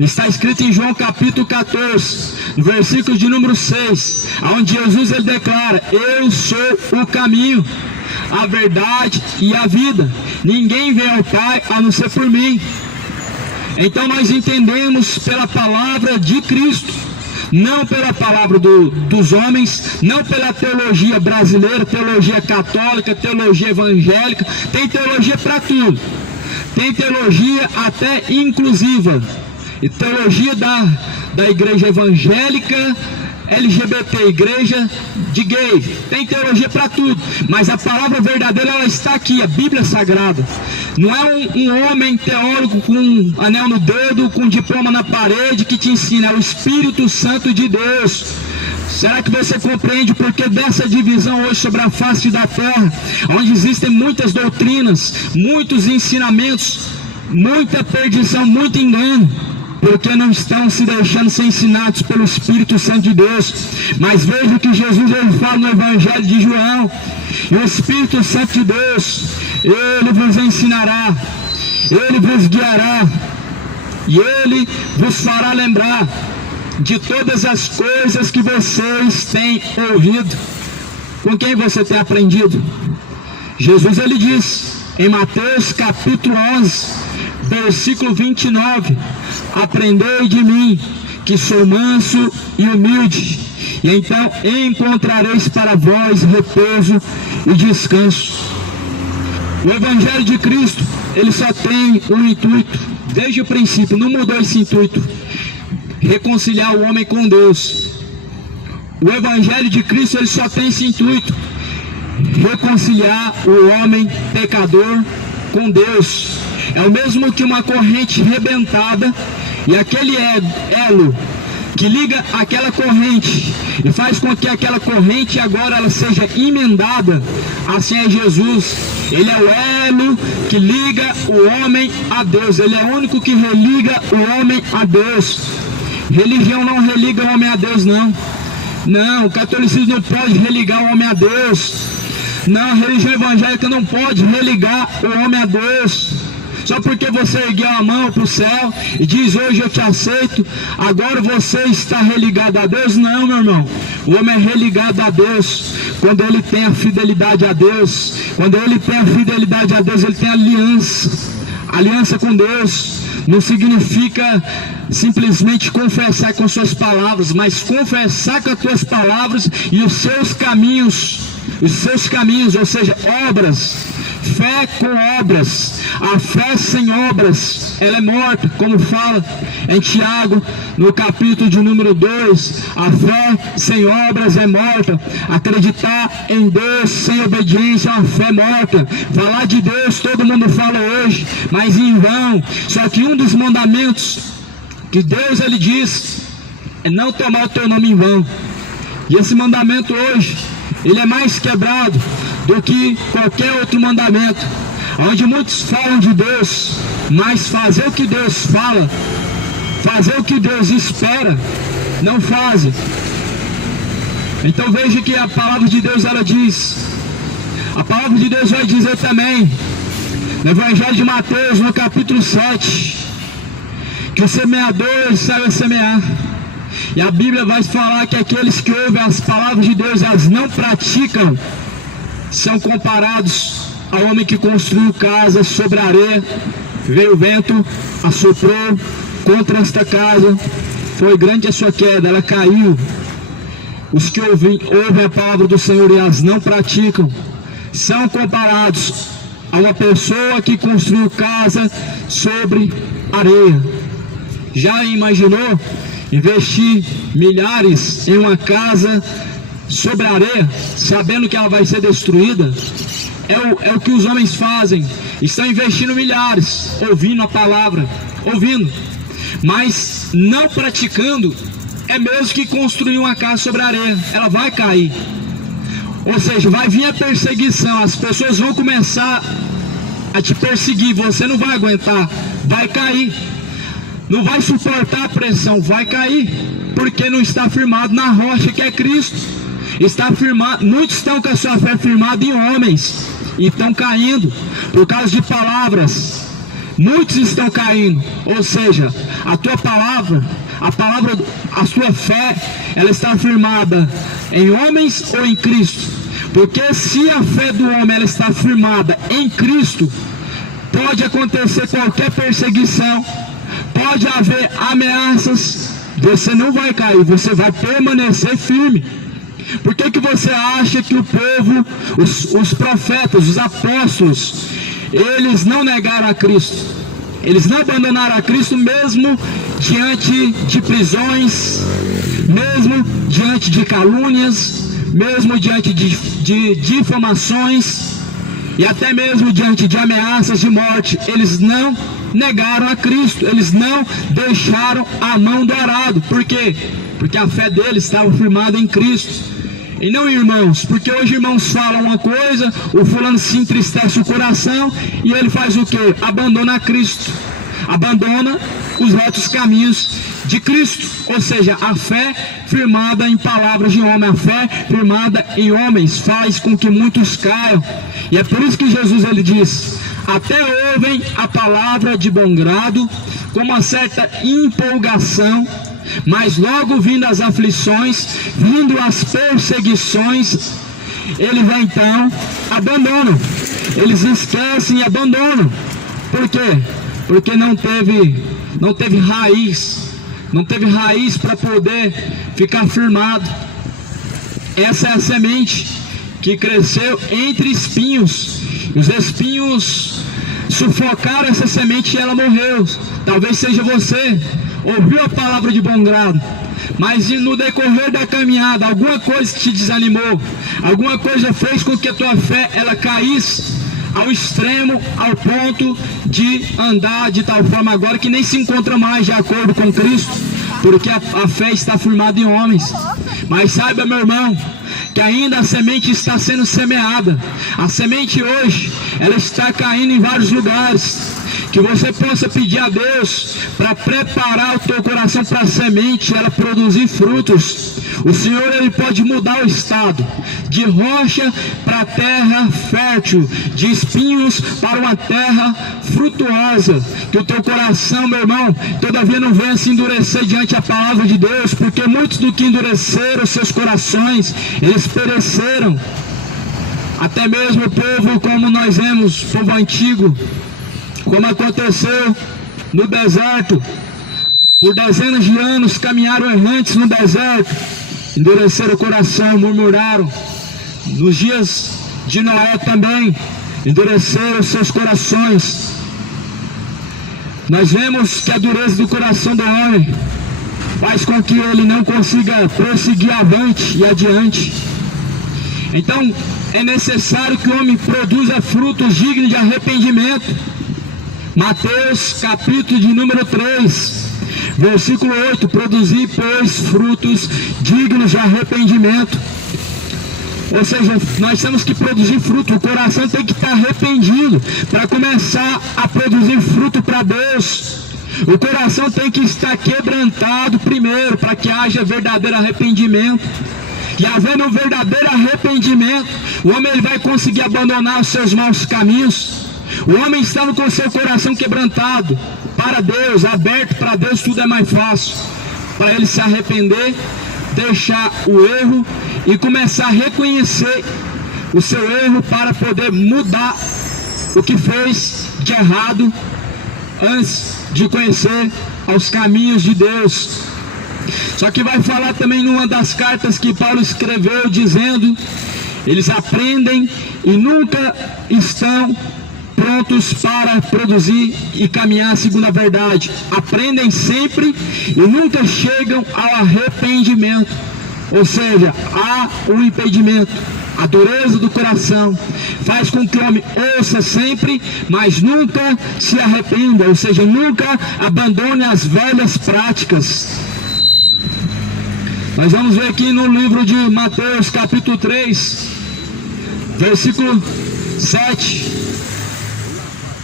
Está escrito em João capítulo 14, no versículo de número 6, onde Jesus, ele declara: eu sou o caminho, a verdade e a vida. Ninguém vem ao Pai a não ser por mim. Então nós entendemos pela palavra de Cristo, não pela palavra dos homens, não pela teologia brasileira, teologia católica, teologia evangélica. Tem teologia para tudo. Tem teologia até inclusiva. E teologia da igreja evangélica, LGBT, igreja de gay. Tem teologia para tudo. Mas a palavra verdadeira, ela está aqui, a Bíblia Sagrada. Não é um homem teólogo com um anel no dedo, com um diploma na parede que te ensina. É o Espírito Santo de Deus. Será que você compreende o porquê dessa divisão hoje sobre a face da terra, onde existem muitas doutrinas, muitos ensinamentos, muita perdição, muito engano? Porque não estão se deixando ser ensinados pelo Espírito Santo de Deus. Mas veja que Jesus ele fala no Evangelho de João: e o Espírito Santo de Deus, ele vos ensinará, ele vos guiará, e ele vos fará lembrar de todas as coisas que vocês têm ouvido. Com quem você tem aprendido? Jesus ele diz em Mateus capítulo 11, versículo 29: aprendei de mim, que sou manso e humilde, e então encontrareis para vós repouso e descanso. O Evangelho de Cristo, ele só tem um intuito, desde o princípio, não mudou esse intuito: reconciliar o homem com Deus. O Evangelho de Cristo, ele só tem esse intuito: reconciliar o homem pecador com Deus. É o mesmo que uma corrente rebentada, e aquele elo que liga aquela corrente e faz com que aquela corrente agora ela seja emendada. Assim é Jesus. Ele é o elo que liga o homem a Deus. Ele é o único que religa o homem a Deus. Religião não religa o homem a Deus, não. Não, o catolicismo não pode religar o homem a Deus. Não, a religião evangélica não pode religar o homem a Deus. Só porque você ergueu a mão para o céu e diz: hoje eu te aceito, agora você está religado a Deus? Não, meu irmão. O homem é religado a Deus quando ele tem a fidelidade a Deus. Quando ele tem a fidelidade a Deus, ele tem aliança. Aliança com Deus não significa simplesmente confessar com suas palavras, mas confessar com as tuas palavras e os seus caminhos, ou seja, obras. Fé com obras. A fé sem obras, ela é morta, como fala em Tiago, no capítulo de número 2. A fé sem obras é morta. Acreditar em Deus sem obediência é uma fé morta. Falar de Deus todo mundo fala hoje, mas em vão. Só que um dos mandamentos que Deus ele diz é não tomar o teu nome em vão. E esse mandamento hoje, ele é mais quebrado do que qualquer outro mandamento, onde muitos falam de Deus, mas fazer o que Deus fala, fazer o que Deus espera, não fazem. Então veja que a palavra de Deus ela diz, a palavra de Deus vai dizer também no Evangelho de Mateus, no capítulo 7, que o semeador saiu a semear. E a Bíblia vai falar que aqueles que ouvem as palavras de Deus e as não praticam são comparados ao homem que construiu casa sobre a areia. Veio o vento, assoprou contra esta casa, foi grande a sua queda, ela caiu. Os que ouvem a palavra do Senhor e as não praticam são comparados a uma pessoa que construiu casa sobre areia. Já imaginou investir milhares em uma casa sobre a areia, sabendo que ela vai ser destruída? É o que os homens fazem. Estão investindo milhares, ouvindo a palavra, mas não praticando. É mesmo que construir uma casa sobre a areia, ela vai cair. Ou seja, vai vir a perseguição, as pessoas vão começar a te perseguir, você não vai aguentar, vai cair. Não vai suportar a pressão, vai cair, porque não está firmado na rocha que é Cristo. Está firmado, muitos estão com a sua fé firmada em homens e estão caindo por causa de palavras. Muitos estão caindo, ou seja, a tua palavra, a sua fé, ela está firmada em homens ou em Cristo? Porque se a fé do homem ela está firmada em Cristo, pode acontecer qualquer perseguição, pode haver ameaças você não vai cair, você vai permanecer firme. Por que você acha que o povo, os profetas, os apóstolos, eles não negaram a Cristo? Eles não abandonaram a Cristo mesmo diante de prisões, mesmo diante de calúnias, mesmo diante de difamações e até mesmo diante de ameaças de morte. Eles não negaram a Cristo, eles não deixaram a mão do arado. Por quê? Porque a fé deles estava firmada em Cristo. E não, irmãos, porque hoje irmãos falam uma coisa, o fulano se entristece o coração e ele faz o quê? Abandona a Cristo, abandona os retos caminhos de Cristo, ou seja, a fé firmada em palavras de homem, a fé firmada em homens faz com que muitos caiam. E é por isso que Jesus ele diz: até ouvem a palavra de bom grado, com uma certa empolgação, mas logo vindo as aflições, vindo as perseguições, eles então abandonam, eles esquecem e abandonam. Por quê? Porque não teve raiz para poder ficar firmado. Essa é a semente que cresceu entre espinhos. Os espinhos sufocaram essa semente e ela morreu. Talvez seja você, ouviu a palavra de bom grado, mas no decorrer da caminhada alguma coisa te desanimou, alguma coisa fez com que a tua fé ela caísse ao extremo, ao ponto de andar de tal forma agora que nem se encontra mais de acordo com Cristo, porque a fé está firmada em homens. Mas saiba, meu irmão, que ainda a semente está sendo semeada. A semente hoje, ela está caindo em vários lugares. Que você possa pedir a Deus para preparar o teu coração para a semente, ela produzir frutos. O Senhor ele pode mudar o estado de rocha para terra fértil, de espinhos para uma terra frutuosa. Que o teu coração, meu irmão, todavia não venha se endurecer diante da palavra de Deus, porque muitos do que endureceram os seus corações, eles pereceram. Até mesmo o povo, como nós vemos, povo antigo, como aconteceu no deserto, por dezenas de anos caminharam errantes no deserto, endureceram o coração, murmuraram. Nos dias de Noé também, endureceram seus corações. Nós vemos que a dureza do coração do homem faz com que ele não consiga prosseguir avante e adiante. Então, é necessário que o homem produza frutos dignos de arrependimento. Mateus capítulo de número 3, versículo 8: produzir, pois, frutos dignos de arrependimento. Ou seja, nós temos que produzir fruto, o coração tem que estar arrependido para começar a produzir fruto para Deus. O coração tem que estar quebrantado primeiro, para que haja verdadeiro arrependimento. E havendo um verdadeiro arrependimento, o homem ele vai conseguir abandonar os seus maus caminhos. O homem estando com seu coração quebrantado para Deus, aberto para Deus, tudo é mais fácil para ele se arrepender, deixar o erro e começar a reconhecer o seu erro para poder mudar o que fez de errado antes de conhecer aos caminhos de Deus. Só que vai falar também numa das cartas que Paulo escreveu, dizendo: eles aprendem e nunca estão prontos para produzir e caminhar segundo a verdade. Aprendem sempre e nunca chegam ao arrependimento. Ou seja, há um impedimento. A dureza do coração faz com que o homem ouça sempre, mas nunca se arrependa, ou seja, nunca abandone as velhas práticas. Nós vamos ver aqui no livro de Mateus capítulo 3, versículo 7.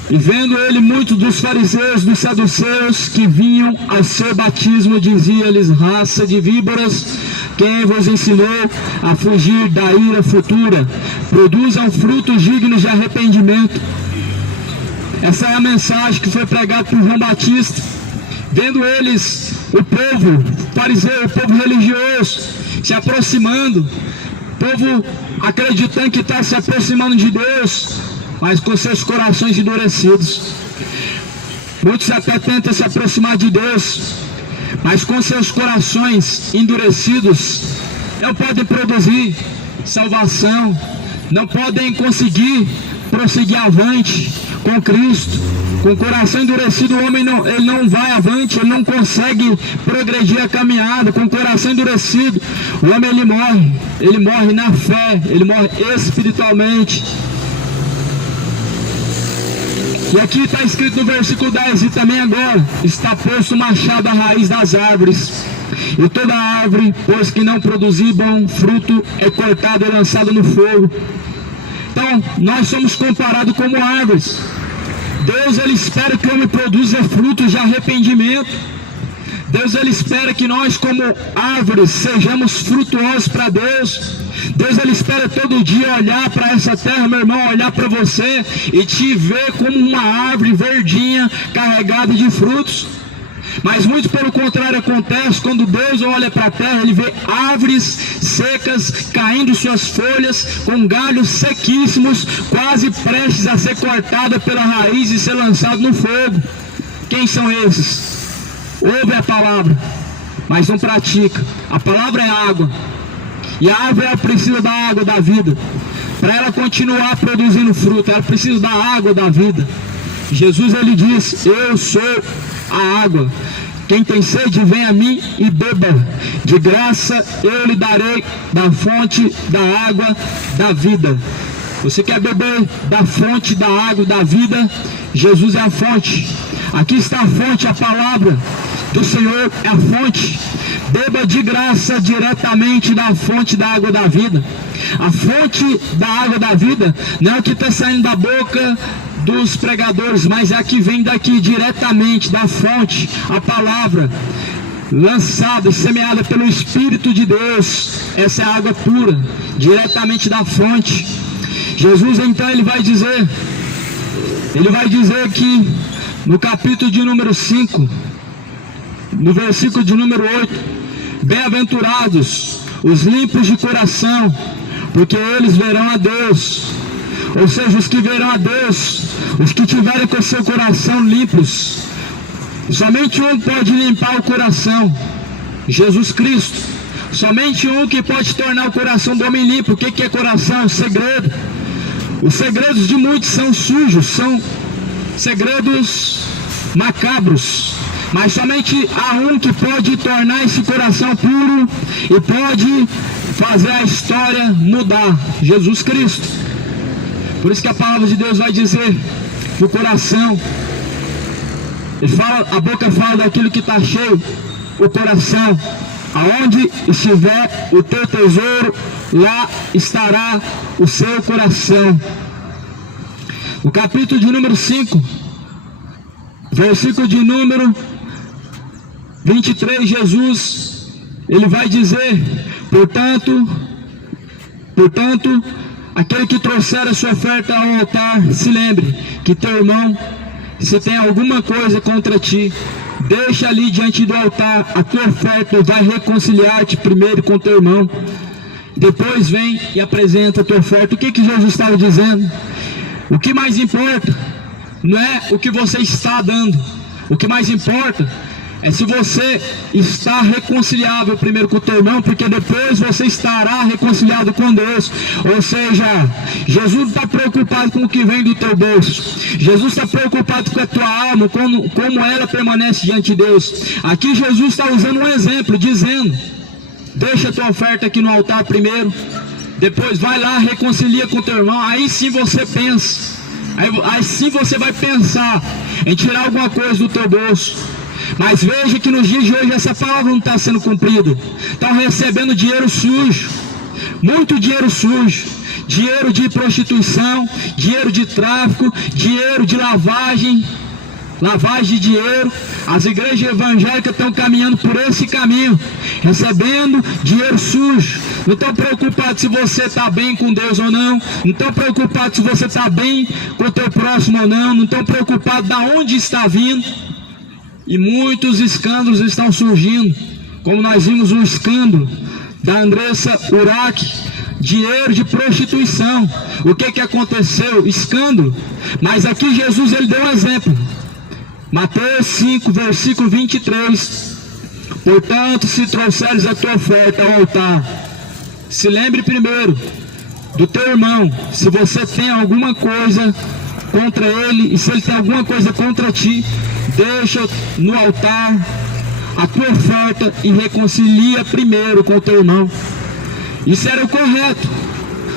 E vendo ele muitos dos fariseus, dos saduceus, que vinham ao seu batismo, dizia-lhes: raça de víboras, quem vos ensinou a fugir da ira futura? Produzam frutos dignos de arrependimento. Essa é a mensagem que foi pregada por João Batista. Vendo eles, o povo fariseu, o povo religioso, se aproximando, o povo acreditando que está se aproximando de Deus, mas com seus corações endurecidos. Muitos até tentam se aproximar de Deus, mas com seus corações endurecidos, não podem produzir salvação, não podem conseguir prosseguir avante com Cristo. Com o coração endurecido, o homem ele não vai avante, ele não consegue progredir a caminhada. Com o coração endurecido, o homem ele morre na fé, ele morre espiritualmente. E aqui está escrito no versículo 10, e também agora está posto o machado à raiz das árvores, e toda árvore, pois que não produzir bom fruto, é cortada e lançada no fogo. Então, nós somos comparados como árvores. Deus, ele espera que o homem produza frutos de arrependimento. Deus, ele espera que nós, como árvores, sejamos frutuosos para Deus. Deus, ele espera todo dia olhar para essa terra, meu irmão, olhar para você e te ver como uma árvore verdinha, carregada de frutos. Mas muito pelo contrário acontece quando Deus olha para a terra, ele vê árvores secas, caindo suas folhas, com galhos sequíssimos, quase prestes a ser cortada pela raiz e ser lançado no fogo. Quem são esses? Ouve a palavra, mas não pratica. A palavra é água, e a árvore ela precisa da água da vida. Para ela continuar produzindo fruto, ela precisa da água da vida. Jesus, ele diz: eu sou a água. Quem tem sede, vem a mim e beba. De graça eu lhe darei da fonte da água da vida. Você quer beber da fonte da água da vida? Jesus é a fonte. Aqui está a fonte, a palavra do Senhor é a fonte. Beba de graça diretamente da fonte da água da vida. A fonte da água da vida não é o que está saindo da boca dos pregadores, mas é a que vem daqui diretamente da fonte, a palavra lançada e semeada pelo Espírito de Deus. Essa é a água pura, diretamente da fonte. Jesus, então, ele vai dizer que no capítulo de número 5, no versículo de número 8, bem-aventurados os limpos de coração, porque eles verão a Deus. Ou seja, os que verão a Deus, os que tiverem com seu coração limpos. Somente um pode limpar o coração: Jesus Cristo. Somente um que pode tornar o coração do homem limpo. O que é coração? Segredo. Os segredos de muitos são sujos, são segredos macabros. Mas somente há um que pode tornar esse coração puro e pode fazer a história mudar: Jesus Cristo. Por isso que a palavra de Deus vai dizer que o coração, a boca fala daquilo que está cheio, o coração. Aonde estiver o teu tesouro, lá estará o seu coração. No capítulo de número 5, versículo de número 23, Jesus, ele vai dizer: portanto, aquele que trouxer a sua oferta ao altar, se lembre que teu irmão, se tem alguma coisa contra ti, deixa ali diante do altar a tua oferta, vai reconciliar-te primeiro com teu irmão, depois vem e apresenta a tua oferta. O que Jesus estava dizendo? O que mais importa não é o que você está dando, o que mais importa é se você está reconciliável primeiro com o teu irmão, porque depois você estará reconciliado com Deus. Ou seja, Jesus não está preocupado com o que vem do teu bolso. Jesus está preocupado com a tua alma, como ela permanece diante de Deus. Aqui Jesus está usando um exemplo, dizendo: deixa a tua oferta aqui no altar primeiro, depois vai lá, reconcilia com o teu irmão. Aí sim você pensa, aí sim você vai pensar em tirar alguma coisa do teu bolso. Mas veja que nos dias de hoje essa palavra não está sendo cumprida. Estão recebendo dinheiro sujo, muito dinheiro sujo, dinheiro de prostituição, dinheiro de tráfico, dinheiro de lavagem de dinheiro. As igrejas evangélicas estão caminhando por esse caminho, recebendo dinheiro sujo. Não estão preocupados se você está bem com Deus ou não, não estão preocupados se você está bem com o teu próximo ou não, não estão preocupados de onde está vindo. E muitos escândalos estão surgindo, como nós vimos o escândalo da Andressa Urach, dinheiro de prostituição. O que aconteceu? Escândalo. Mas aqui Jesus ele deu um exemplo. Mateus 5, versículo 23. Portanto, se trouxeres a tua oferta ao altar, se lembre primeiro do teu irmão, se você tem alguma coisa contra ele, e se ele tem alguma coisa contra ti, deixa no altar a tua oferta e reconcilia primeiro com o teu irmão. Isso era o correto.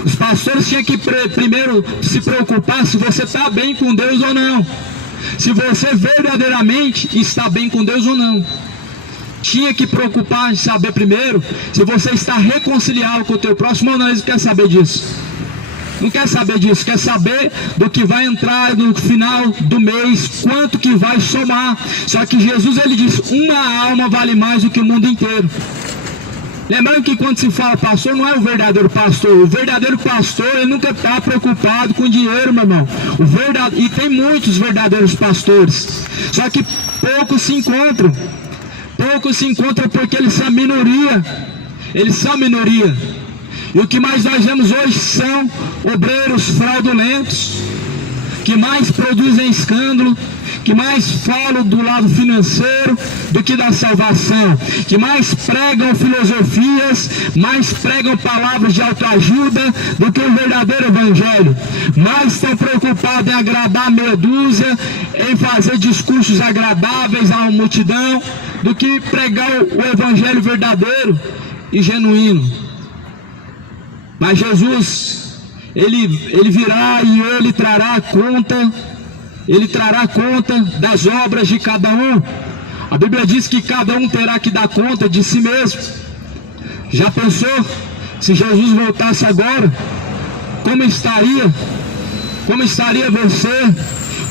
Os pastores tinham que primeiro se preocupar se você está bem com Deus ou não, se você verdadeiramente está bem com Deus ou não. Tinha que preocupar em saber primeiro se você está reconciliado com o teu próximo ou não. Eles não querem saber disso. Não quer saber disso, quer saber do que vai entrar no final do mês, quanto que vai somar. Só que Jesus, ele diz, uma alma vale mais do que o mundo inteiro. Lembrando que quando se fala pastor, não é o verdadeiro pastor. O verdadeiro pastor, ele nunca está preocupado com dinheiro, meu irmão. E tem muitos verdadeiros pastores, só que poucos se encontram. Poucos se encontram porque eles são minoria. Eles são minoria. E o que mais nós vemos hoje são obreiros fraudulentos, que mais produzem escândalo, que mais falam do lado financeiro do que da salvação, que mais pregam filosofias, mais pregam palavras de autoajuda do que o verdadeiro evangelho, mais estão preocupados em agradar a meia dúzia, em fazer discursos agradáveis à multidão, do que pregar o evangelho verdadeiro e genuíno. Mas Jesus, ele virá e ele trará conta das obras de cada um. A Bíblia diz que cada um terá que dar conta de si mesmo. Já pensou se Jesus voltasse agora? Como estaria? Como estaria você?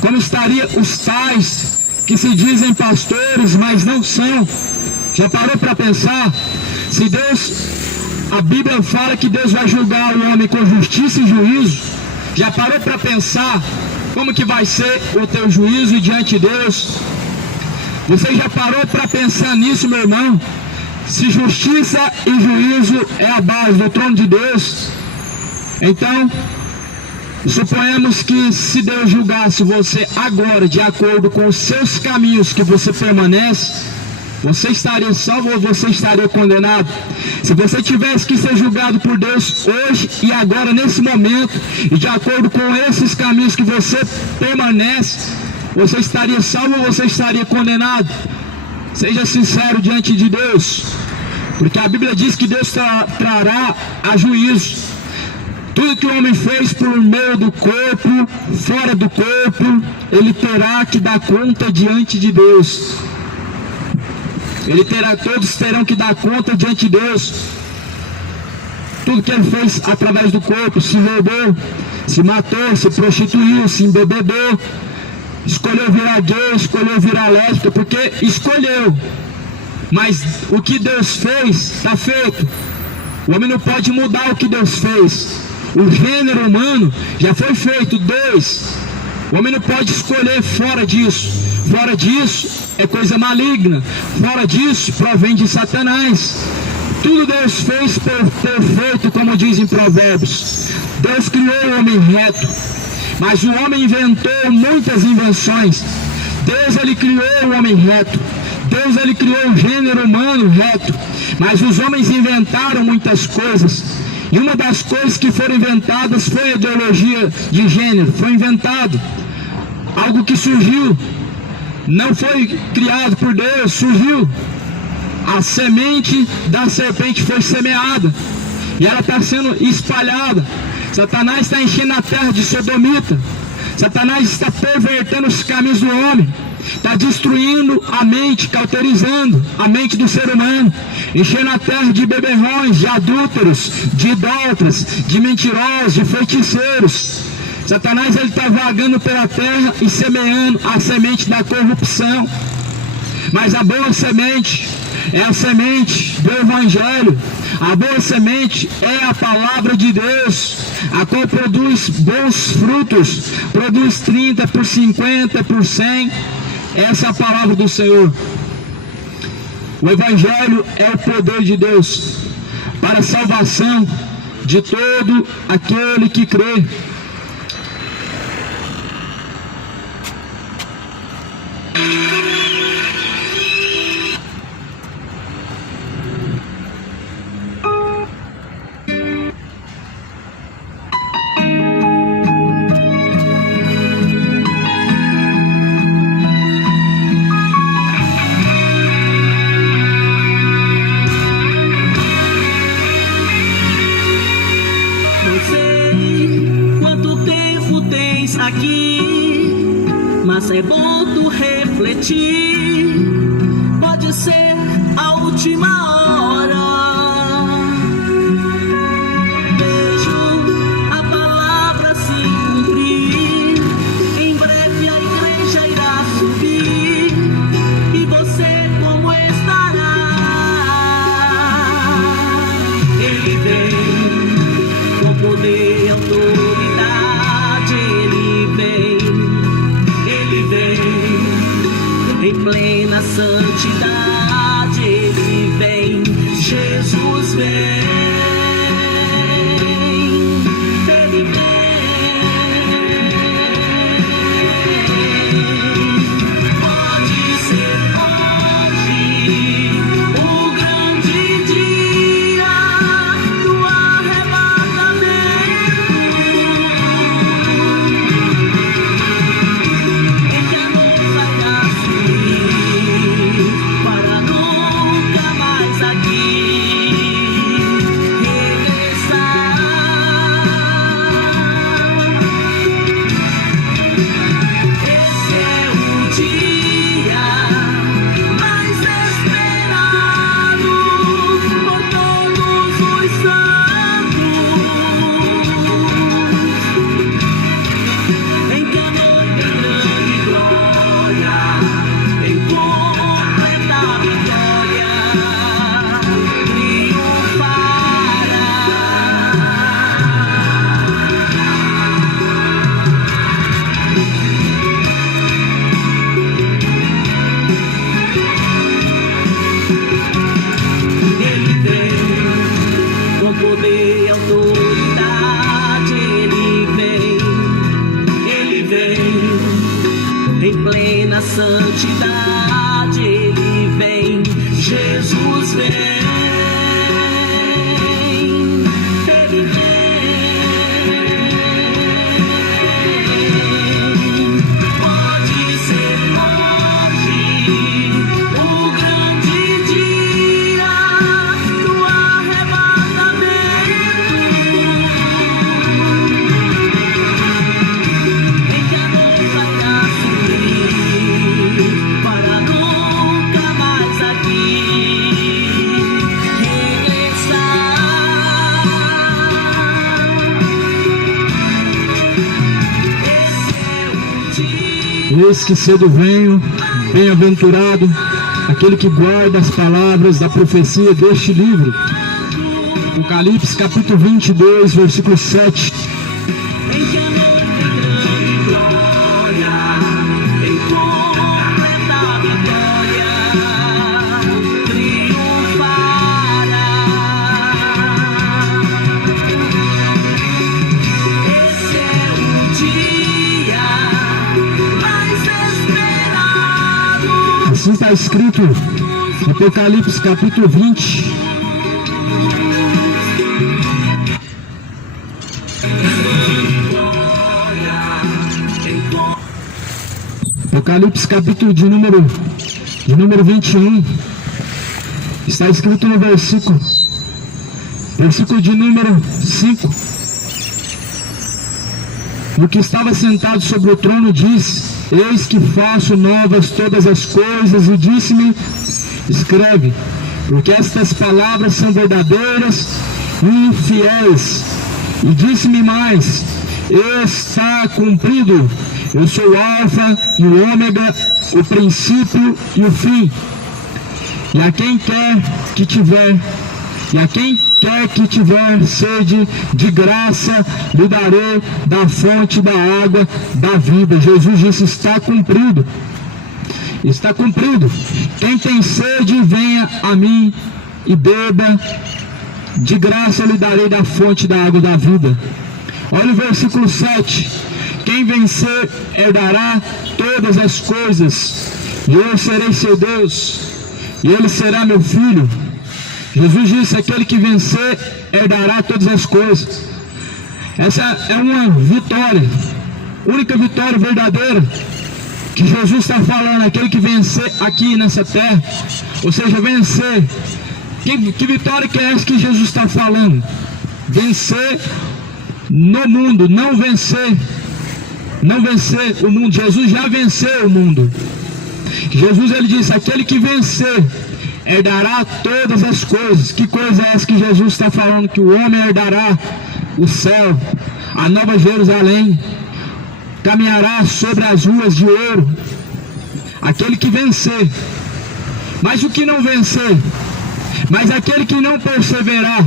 Como estaria os tais que se dizem pastores, mas não são? Já parou para pensar? Se Deus... A Bíblia fala que Deus vai julgar o homem com justiça e juízo. Já parou para pensar como que vai ser o teu juízo diante de Deus? Você já parou para pensar nisso, meu irmão? Se justiça e juízo é a base do trono de Deus, então, suponhamos que se Deus julgasse você agora de acordo com os seus caminhos que você permanece, você estaria salvo ou você estaria condenado? Se você tivesse que ser julgado por Deus hoje e agora, nesse momento, e de acordo com esses caminhos que você permanece, você estaria salvo ou você estaria condenado? Seja sincero diante de Deus, porque a Bíblia diz que Deus trará a juízo tudo que o homem fez por meio do corpo, fora do corpo, ele terá que dar conta diante de Deus. Todos terão que dar conta diante de Deus. Tudo que ele fez através do corpo, se roubou, se matou, se prostituiu, se embebedou, escolheu virar gay, escolheu virar lésbica, porque escolheu. Mas o que Deus fez, está feito. O homem não pode mudar o que Deus fez. O gênero humano já foi feito. 2. O homem não pode escolher fora disso. Fora disso é coisa maligna. Fora disso provém de Satanás. Tudo Deus fez perfeito, como diz em Provérbios. Deus criou o homem reto, mas o homem inventou muitas invenções. Deus, ele criou o homem reto. Deus, ele criou o gênero humano reto, mas os homens inventaram muitas coisas. E uma das coisas que foram inventadas foi a ideologia de gênero. Foi inventado algo que surgiu, não foi criado por Deus, surgiu. A semente da serpente foi semeada e ela está sendo espalhada. Satanás está enchendo a terra de sodomita. Satanás está pervertendo os caminhos do homem, está destruindo a mente, cauterizando a mente do ser humano, enchendo a terra de beberrões, de adúlteros, de idólatras, de mentirosos, de feiticeiros. Satanás, ele está vagando pela terra e semeando a semente da corrupção. Mas a boa semente é a semente do Evangelho. A boa semente é a palavra de Deus, a qual produz bons frutos, produz 30, por 50, por 100. Essa é a palavra do Senhor. O Evangelho é o poder de Deus para a salvação de todo aquele que crê. ti, pode ser a última hora. Vejo a palavra se cumprir, em breve a igreja irá subir, e você como estará? Ele vem com poder e autoridade, ele vem em plena santidade, ele vem, Jesus vem, ele vem. Pode ser hoje o grande dia do arrebatamento, em que a noiva irá subir para nunca mais aqui regressar. Esse é o dia mais esperado por todos os santos, em que a noiva em grande glória, em completa vitória, triunfará. Ele vem com poder e autoridade, ele vem em plena santidade, ele vem, Jesus vem, ele vem. Pode ser hoje o grande dia do arrebatamento, em que a noiva irá subir para nunca mais aqui regressar. Esse é o dia. Eis que cedo venho, bem-aventurado aquele que guarda as palavras da profecia deste livro. Apocalipse capítulo 22, versículo 7. Em que a noiva em grande glória, em completa vitória, triunfará. Esse é o dia mais esperado. Assim está escrito em Apocalipse capítulo 20, Apocalipse capítulo de número 21, está escrito no versículo de número 5. O que estava sentado sobre o trono disse: eis que faço novas todas as coisas, e disse-me: escreve, porque estas palavras são verdadeiras e fiéis. E disse-me mais: está cumprido. Eu sou o Alfa e o Ômega, o princípio e o fim. E a quem quer que tiver sede, de graça lhe darei da fonte da água da vida. Jesus disse: está cumprido. Está cumprido. Quem tem sede, venha a mim e beba. De graça lhe darei da fonte da água da vida. Olha o versículo 7. Quem vencer herdará todas as coisas, e eu serei seu Deus, e ele será meu filho. Jesus disse: aquele que vencer herdará todas as coisas. Essa é uma vitória, única vitória verdadeira que Jesus está falando. Aquele que vencer aqui nessa terra, ou seja, vencer. Que vitória que é essa que Jesus está falando? Vencer no mundo, não vencer o mundo. Jesus já venceu o mundo. Jesus ele disse: aquele que vencer herdará todas as coisas. Que coisa é essa que Jesus está falando? Que o homem herdará o céu, a nova Jerusalém, caminhará sobre as ruas de ouro. Aquele que vencer. Mas o que não vencer? Mas aquele que não perseverar.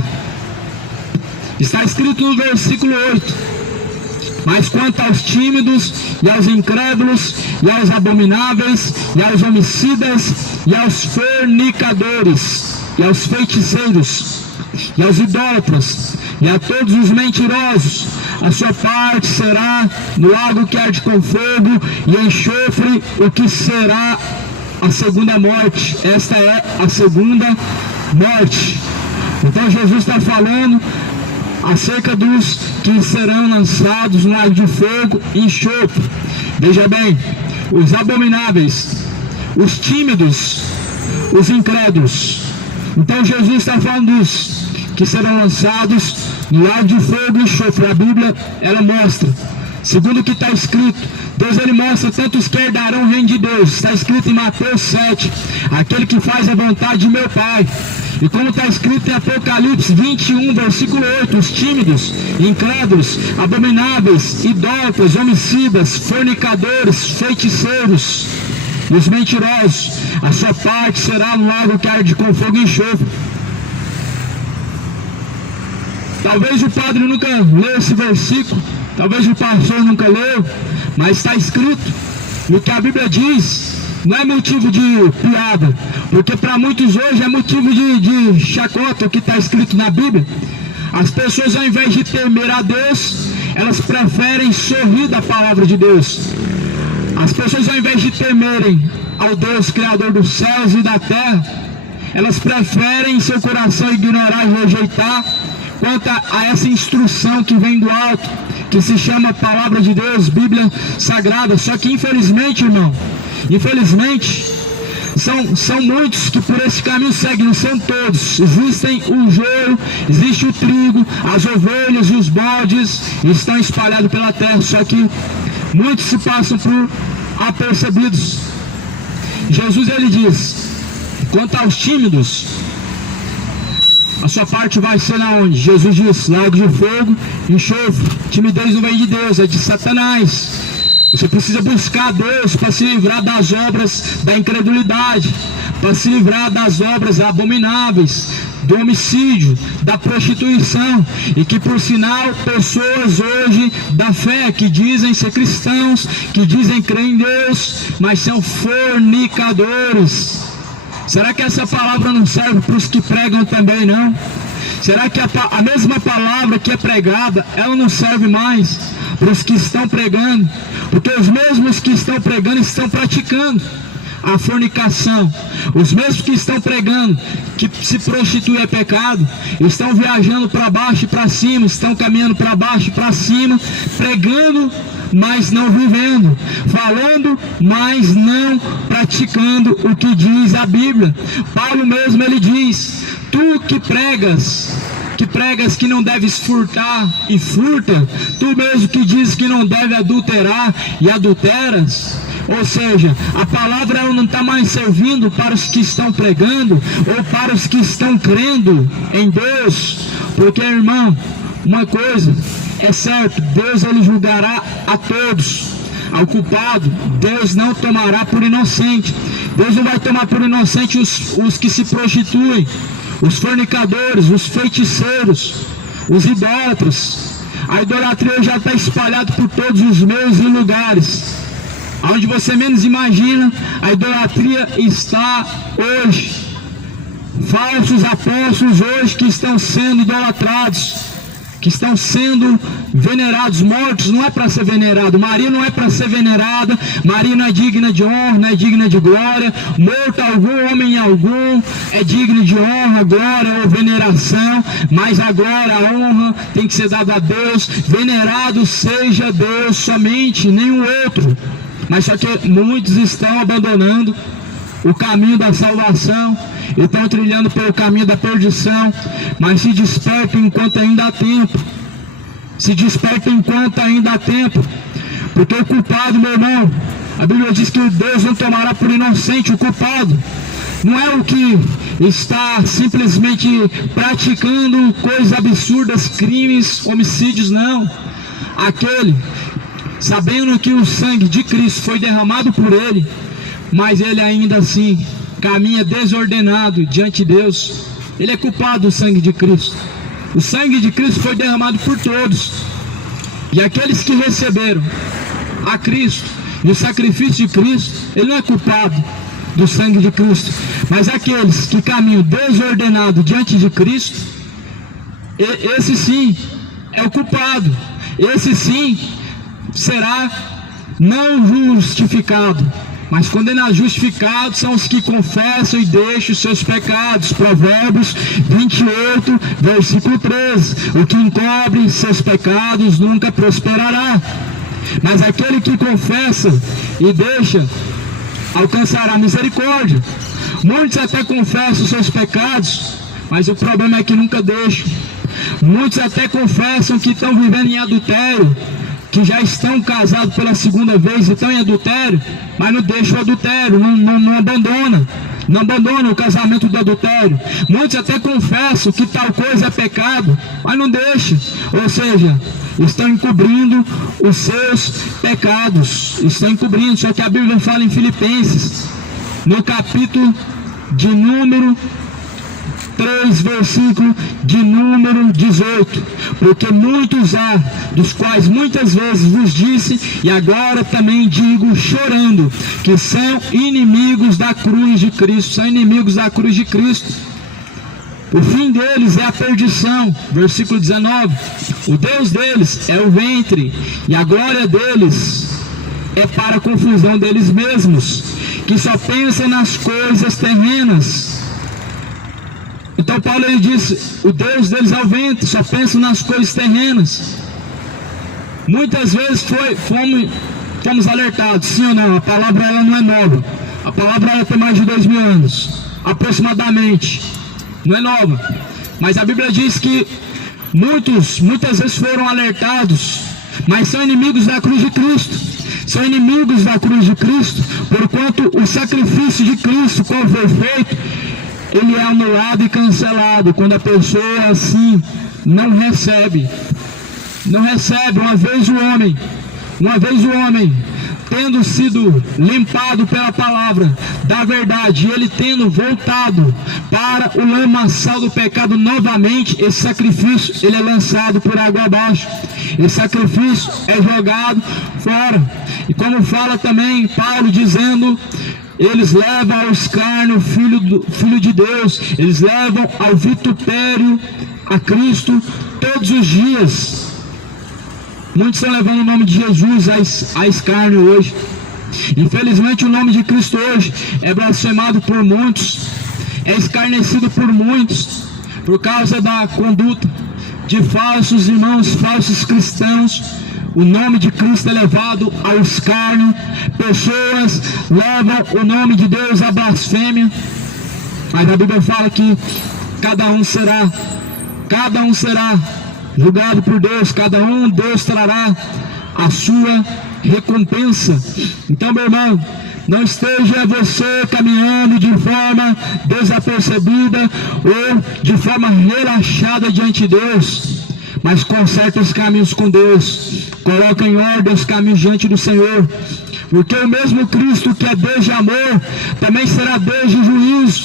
Está escrito no versículo 8: mas quanto aos tímidos, e aos incrédulos, e aos abomináveis, e aos homicidas, e aos fornicadores, e aos feiticeiros, e aos idólatras, e a todos os mentirosos, a sua parte será no lago que arde com fogo e enxofre, o que será a segunda morte. Esta é a segunda morte. Então Jesus está falando acerca dos que serão lançados no lago de fogo e enxofre. Veja bem, os abomináveis, os tímidos, os incrédulos. Então Jesus está falando dos que serão lançados no lago de fogo e enxofre. A Bíblia, ela mostra, segundo o que está escrito, Deus ele mostra tanto os que herdarão o reino de Deus. Está escrito em Mateus 7, aquele que faz a vontade de meu Pai. E como está escrito em Apocalipse 21, versículo 8, os tímidos, incrédulos, abomináveis, idólatras, homicidas, fornicadores, feiticeiros e os mentirosos, a sua parte será no lago que arde com fogo e enxofre. Talvez o padre nunca leu esse versículo, talvez o pastor nunca leu, mas está escrito. E o que a Bíblia diz não é motivo de piada, porque para muitos hoje é motivo de chacota o que está escrito na Bíblia. As pessoas, ao invés de temer a Deus, elas preferem sorrir da palavra de Deus. As pessoas, ao invés de temerem ao Deus Criador dos céus e da terra, elas preferem em seu coração ignorar e rejeitar quanto a essa instrução que vem do alto, que se chama Palavra de Deus, Bíblia Sagrada. Só que infelizmente, irmão, infelizmente, são muitos que por esse caminho seguem, não são todos. Existem o joio, existe o trigo, as ovelhas e os bodes estão espalhados pela terra, só que muitos se passam por apercebidos. Jesus ele diz: quanto aos tímidos, a sua parte vai ser na onde? Jesus diz: lago de fogo, enxofre. Timidez não vem de Deus, é de Satanás. Você precisa buscar a Deus para se livrar das obras da incredulidade, para se livrar das obras abomináveis, do homicídio, da prostituição. E que por sinal, pessoas hoje da fé, que dizem ser cristãos, que dizem crer em Deus, mas são fornicadores. Será que essa palavra não serve para os que pregam também, não? Será que a mesma palavra que é pregada, ela não serve mais para os que estão pregando? Porque os mesmos que estão pregando estão praticando a fornicação. Os mesmos que estão pregando que se prostituir é pecado, estão viajando para baixo e para cima, estão caminhando para baixo e para cima, pregando, mas não vivendo, falando, mas não praticando o que diz a Bíblia. Paulo mesmo ele diz: tu que pregas que não deves furtar e furta, tu mesmo que diz que não deve adulterar e adulteras. Ou seja, a palavra ela não está mais servindo para os que estão pregando ou para os que estão crendo em Deus. Porque, irmão, uma coisa é certo, Deus ele julgará a todos. Ao culpado, Deus não tomará por inocente. Deus não vai tomar por inocente os que se prostituem, os fornicadores, os feiticeiros, os idólatras. A idolatria já está espalhada por todos os meios e lugares. Onde você menos imagina, a idolatria está hoje. Falsos apóstolos hoje que estão sendo idolatrados, que estão sendo venerados, mortos. Não é para ser venerado. Maria não é para ser venerada. Maria não é digna de honra, não é digna de glória. Morto algum, homem algum é digno de honra, glória ou veneração. Mas a glória, a honra tem que ser dada a Deus. Venerado seja Deus somente, nenhum outro. Mas só que muitos estão abandonando o caminho da salvação, estão trilhando pelo caminho da perdição. Mas se despertem enquanto ainda há tempo. Se despertem enquanto ainda há tempo. Porque o culpado, meu irmão, A Bíblia diz que Deus não tomará por inocente o culpado. Não é o que está simplesmente praticando coisas absurdas, crimes, homicídios, não. Aquele, sabendo que o sangue de Cristo foi derramado por ele, mas ele ainda assim caminha desordenado diante de Deus, ele é culpado do sangue de Cristo. O sangue de Cristo foi derramado por todos, e aqueles que receberam a Cristo e o sacrifício de Cristo, ele não é culpado do sangue de Cristo, mas aqueles que caminham desordenado diante de Cristo, esse sim é o culpado, esse sim será não justificado, mas condenados. Justificados são os que confessam e deixam os seus pecados. Provérbios 28, versículo 13: o que encobre seus pecados nunca prosperará, mas aquele que confessa e deixa alcançará misericórdia. Muitos até confessam os seus pecados, mas o problema é que nunca deixam. Muitos até confessam que estão vivendo em adultério, que já estão casados pela segunda vez e estão em adultério, mas não deixam o adultério, não abandona o casamento do adultério. Muitos até confessam que tal coisa é pecado, mas não deixam, ou seja, estão encobrindo os seus pecados, estão encobrindo. Só que a Bíblia fala em Filipenses, no capítulo de número 3, versículo de número 18: porque muitos há, dos quais muitas vezes vos disse, e agora também digo chorando, que são inimigos da cruz de Cristo, são inimigos da cruz de Cristo. O fim deles é a perdição, versículo 19, o Deus deles é o ventre, e a glória deles é para a confusão deles mesmos, que só pensam nas coisas terrenas. Então Paulo, ele disse, o Deus deles é o ventre, só pensam nas coisas terrenas. Muitas vezes fomos alertados, sim ou não, a palavra ela não é nova, a palavra ela tem mais de 2000 anos, aproximadamente. Não é nova, mas a Bíblia diz que muitas vezes foram alertados, mas são inimigos da cruz de Cristo, são inimigos da cruz de Cristo, porquanto o sacrifício de Cristo, qual foi feito, ele é anulado e cancelado, quando a pessoa assim não recebe. Uma vez o homem tendo sido limpado pela palavra da verdade, ele tendo voltado para o lamaçal do pecado novamente, esse sacrifício ele é lançado por água abaixo, esse sacrifício é jogado fora. E como fala também Paulo dizendo, eles levam ao escárnio Filho de Deus, eles levam ao vitupério a Cristo todos os dias. Muitos estão levando o nome de Jesus a escárnio hoje. Infelizmente o nome de Cristo hoje é blasfemado por muitos, é escarnecido por muitos, por causa da conduta de falsos irmãos, falsos cristãos. O nome de Cristo é levado ao escárnio, pessoas levam o nome de Deus à blasfêmia, mas a Bíblia fala que cada um será julgado por Deus, Deus trará a sua recompensa. Então, meu irmão, não esteja você caminhando de forma desapercebida ou de forma relaxada diante de Deus, mas conserta os caminhos com Deus, coloca em ordem os caminhos diante do Senhor, porque o mesmo Cristo que é Deus de amor, também será Deus de juízo,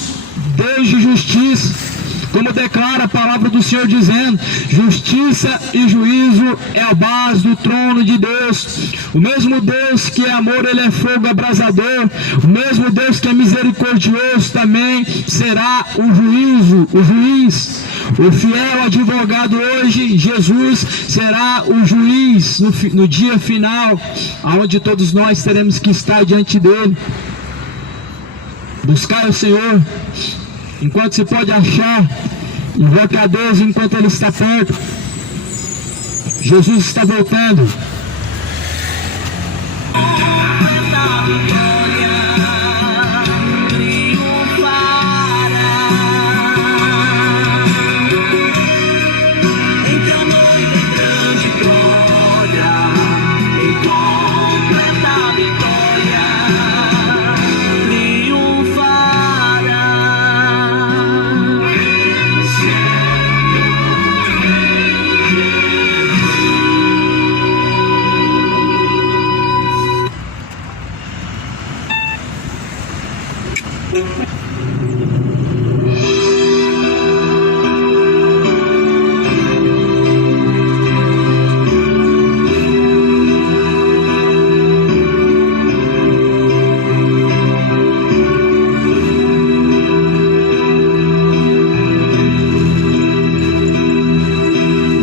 Deus de justiça, como declara a palavra do Senhor dizendo, justiça e juízo é a base do trono de Deus. O mesmo Deus que é amor, ele é fogo abrasador, o mesmo Deus que é misericordioso também será o juiz. O fiel advogado hoje, Jesus, será o juiz no dia final, aonde todos nós teremos que estar diante dele. Buscar o Senhor enquanto se pode achar, invoque a Deus enquanto ele está perto. Jesus está voltando. Vitória,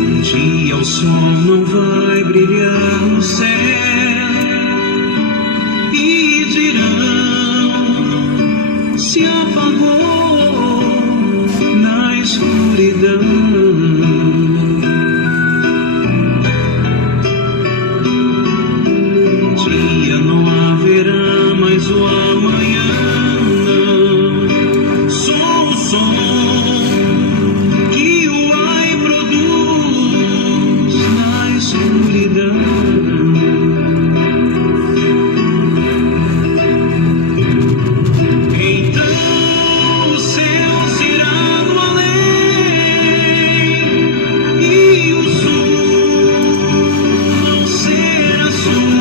Um dia o sol não vai brilhar no céu e dirão: se apagou na escuridão. Um dia não haverá mais o amanhã. Só o som que o ai produz na escuridão. Então o céu será no além e o sul não será sul.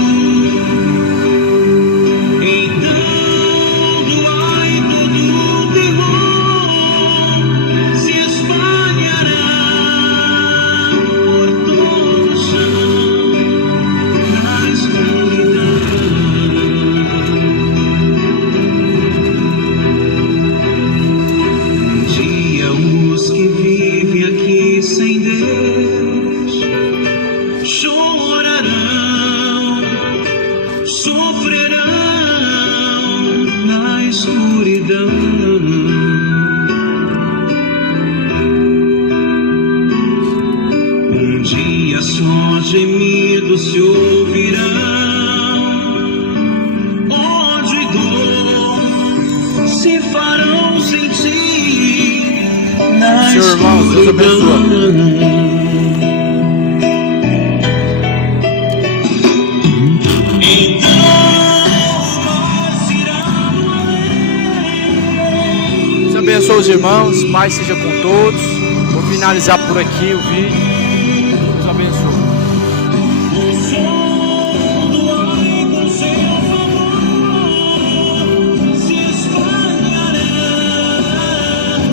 Então do ai todo o terror se espalhará por todo o chão na escuridão. Um dia os que vivem aqui sem Deus chorarão, sofrerão na escuridão. Um dia só gemidos se ouvirão, ódio e dor se farão sentir na Senhor, irmãos, Deus abençoe. escuridão. Então nós iremos além. Deus abençoe os irmãos, paz seja com todos. Vou finalizar por aqui o vídeo.